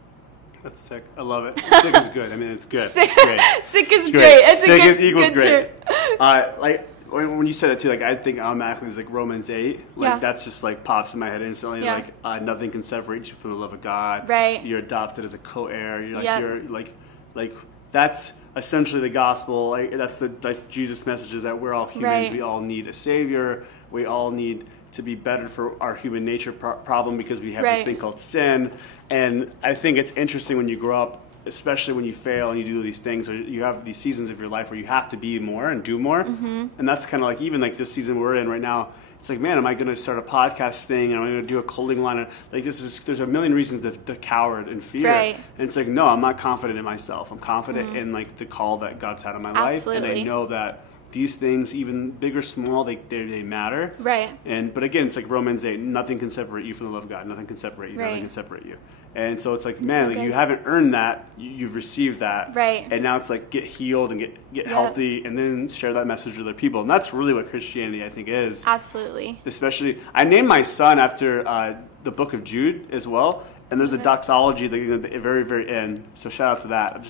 That's sick. I love it. Sick is good. I mean, it's good. Sick, it's great. Sick is great. Sick is equals great. Like when you said that too, like I think automatically it's like Romans 8. Like that's just like pops in my head instantly. Yeah. Like nothing can separate you from the love of God. Right. You're adopted as a co-heir. You're like you're like that's essentially the gospel. Like that's the like Jesus' message is that we're all humans. Right. We all need a savior. We all need to be better for our human nature problem because we have this thing called sin. And I think it's interesting when you grow up, especially when you fail and you do these things, or you have these seasons of your life where you have to be more and do more. Mm-hmm. And that's kind of like, even like this season we're in right now, it's like, man, am I going to start a podcast thing? Am I going to do a clothing line? Like there's a million reasons to cower and fear. Right. And it's like, no, I'm not confident in myself. I'm confident in like the call that God's had on my life. And I know that these things, even big or small, they matter. Right. But again, it's like Romans 8, nothing can separate you from the love of God. Nothing can separate you. Right. Nothing can separate you. And so it's like, man, like you haven't earned that. You've received that. Right. And now it's like get healed and get healthy and then share that message with other people. And that's really what Christianity, I think, is. Absolutely. Especially, I named my son after the book of Jude as well. And there's a doxology at the very, very end. So shout out to that.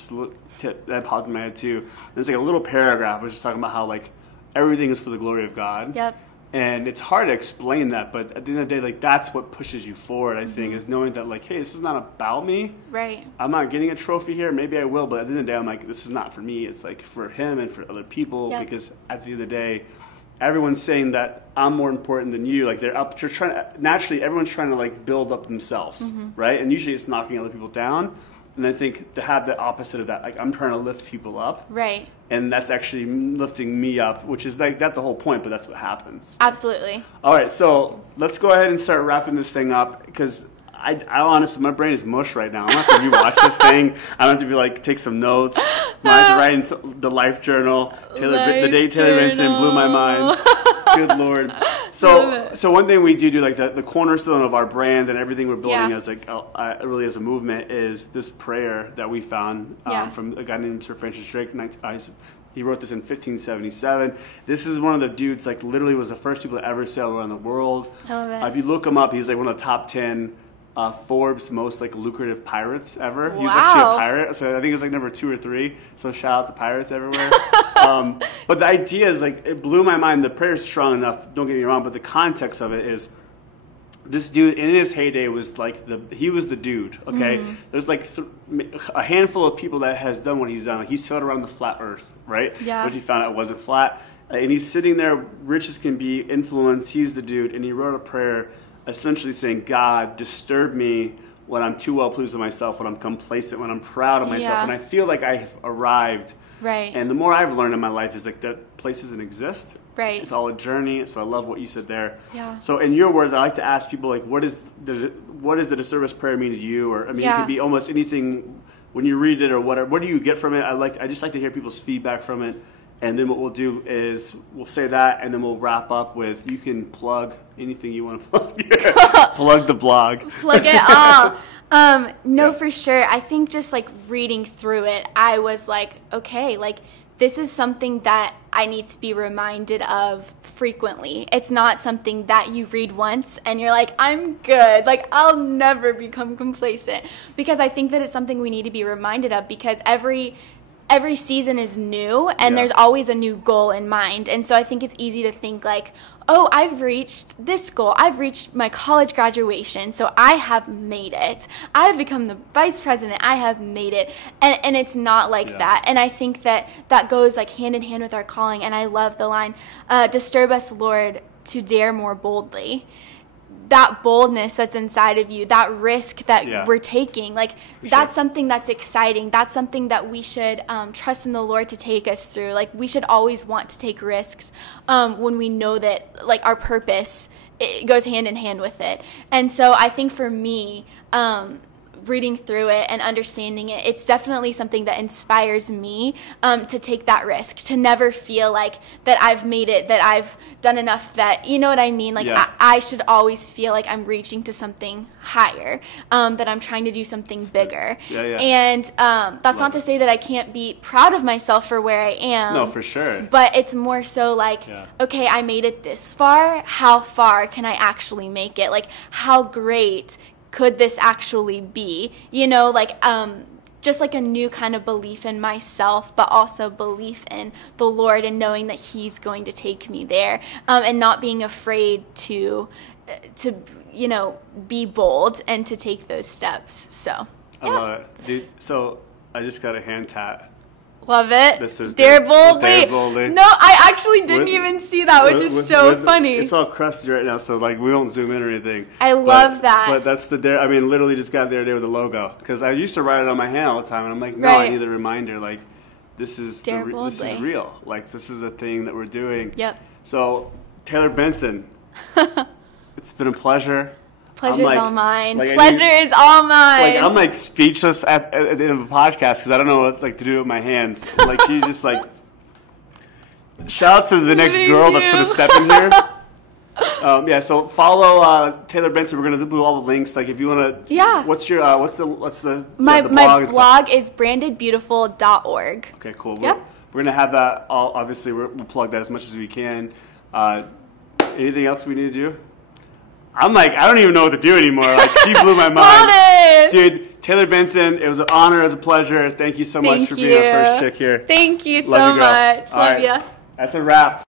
That popped in my head too. There's like a little paragraph which is talking about how like everything is for the glory of God. Yep. And it's hard to explain that, but at the end of the day, like that's what pushes you forward, I think, is knowing that like, hey, this is not about me. Right. I'm not getting a trophy here. Maybe I will, but at the end of the day, I'm like, this is not for me. It's like for him and for other people because at the end of the day, everyone's saying that I'm more important than you. Like you're trying to, naturally, everyone's trying to like build up themselves, right? And usually it's knocking other people down. And I think to have the opposite of that, like I'm trying to lift people up. Right. And that's actually lifting me up, which is like that's the whole point, but that's what happens. Absolutely. All right, so let's go ahead and start wrapping this thing up because I honestly, my brain is mush right now. I'm going to have to rewatch this thing. I'm going to have to be like, take some notes. I'm going to have to write in the life journal. The day Taylor Benson blew my mind. Good Lord. So one thing we do like the cornerstone of our brand and everything we're building as like really as a movement is this prayer that we found from a guy named Sir Francis Drake. He wrote this in 1577. This is one of the dudes like literally was the first people to ever sail around the world. I love it. If you look him up, he's like one of the top 10 Forbes most like lucrative pirates ever. Wow. He was actually a pirate, so I think it was like number 2 or 3. So shout out to pirates everywhere. But the idea is like it blew my mind. The prayer is strong enough. Don't get me wrong, but the context of it is this dude in his heyday was like he was the dude. Okay, there's like a handful of people that has done what he's done. Like he sailed around the flat Earth, right? Yeah. Which he found out wasn't flat, and he's sitting there, rich as can be, influence. He's the dude, and he wrote a prayer. essentially saying, God, disturb me when I'm too well pleased with myself, when I'm complacent, when I'm proud of myself, when I feel like I've arrived. Right. And the more I've learned in my life is like that place doesn't exist. Right. It's all a journey. So I love what you said there. Yeah. So in your words, I like to ask people, like, what does the disturbance prayer mean to you? Or I mean, it could be almost anything when you read it or whatever. What do you get from it? I just like to hear people's feedback from it. And then what we'll do is we'll say that, and then we'll wrap up with, you can plug anything you want to plug. Plug the blog. Plug it all. No, for sure. I think just like reading through it, I was like, okay, like this is something that I need to be reminded of frequently. It's not something that you read once and you're like, I'm good. Like I'll never become complacent, because I think that it's something we need to be reminded of, because every season is new and there's always a new goal in mind. And so I think it's easy to think like, oh, I've reached this goal. I've reached my college graduation, so I have made it. I've become the vice president. I have made it. And it's not like that. And I think that goes like hand in hand with our calling. And I love the line, disturb us, Lord, to dare more boldly. That boldness that's inside of you, that risk that we're taking, like that's something that's exciting. That's something that we should trust in the Lord to take us through. Like we should always want to take risks when we know that like our purpose, it goes hand in hand with it. And so I think for me, reading through it and understanding it, it's definitely something that inspires me to take that risk, to never feel like that I've made it, that I've done enough, that, you know what I mean? Like I should always feel like I'm reaching to something higher, that I'm trying to do something bigger. And that's not to say that I can't be proud of myself for where I am. No, for sure. But it's more so like, okay, I made it this far. How far can I actually make it? Like, how great could this actually be? You know, like just like a new kind of belief in myself, but also belief in the Lord and knowing that He's going to take me there, and not being afraid to you know, be bold and to take those steps. So I love it, dude. So I just got a hand tat. Love it. This is Dare boldly. Dare boldly. No, I actually didn't even see that, which is so funny. It's all crusty right now, so like we won't zoom in or anything. I love that. But that's the dare. I mean, literally just got there with the logo, because I used to write it on my hand all the time, and I'm like, no, I need a reminder. Like, this is this is real. Like, this is a thing that we're doing. Yep. So, Taylor Benson, it's been a pleasure. Pleasure's all mine. Like, pleasure is all mine. Like, I'm like speechless at the end of a podcast because I don't know what like to do with my hands. Like, she's just like. Shout out to the next girl that's gonna step in here. So follow Taylor Benson. We're gonna do all the links. Like, if you wanna. Yeah. What's your the my blog is brandedbeautiful.org. Okay, cool. Yep. We're gonna have that. Obviously, we'll plug that as much as we can. Anything else we need to do? I'm like, I don't even know what to do anymore. Like, she blew my mind. Dude, Taylor Benson, it was an honor, it was a pleasure. Thank you so much for being our first chick here. Thank you so much. Love you. That's a wrap.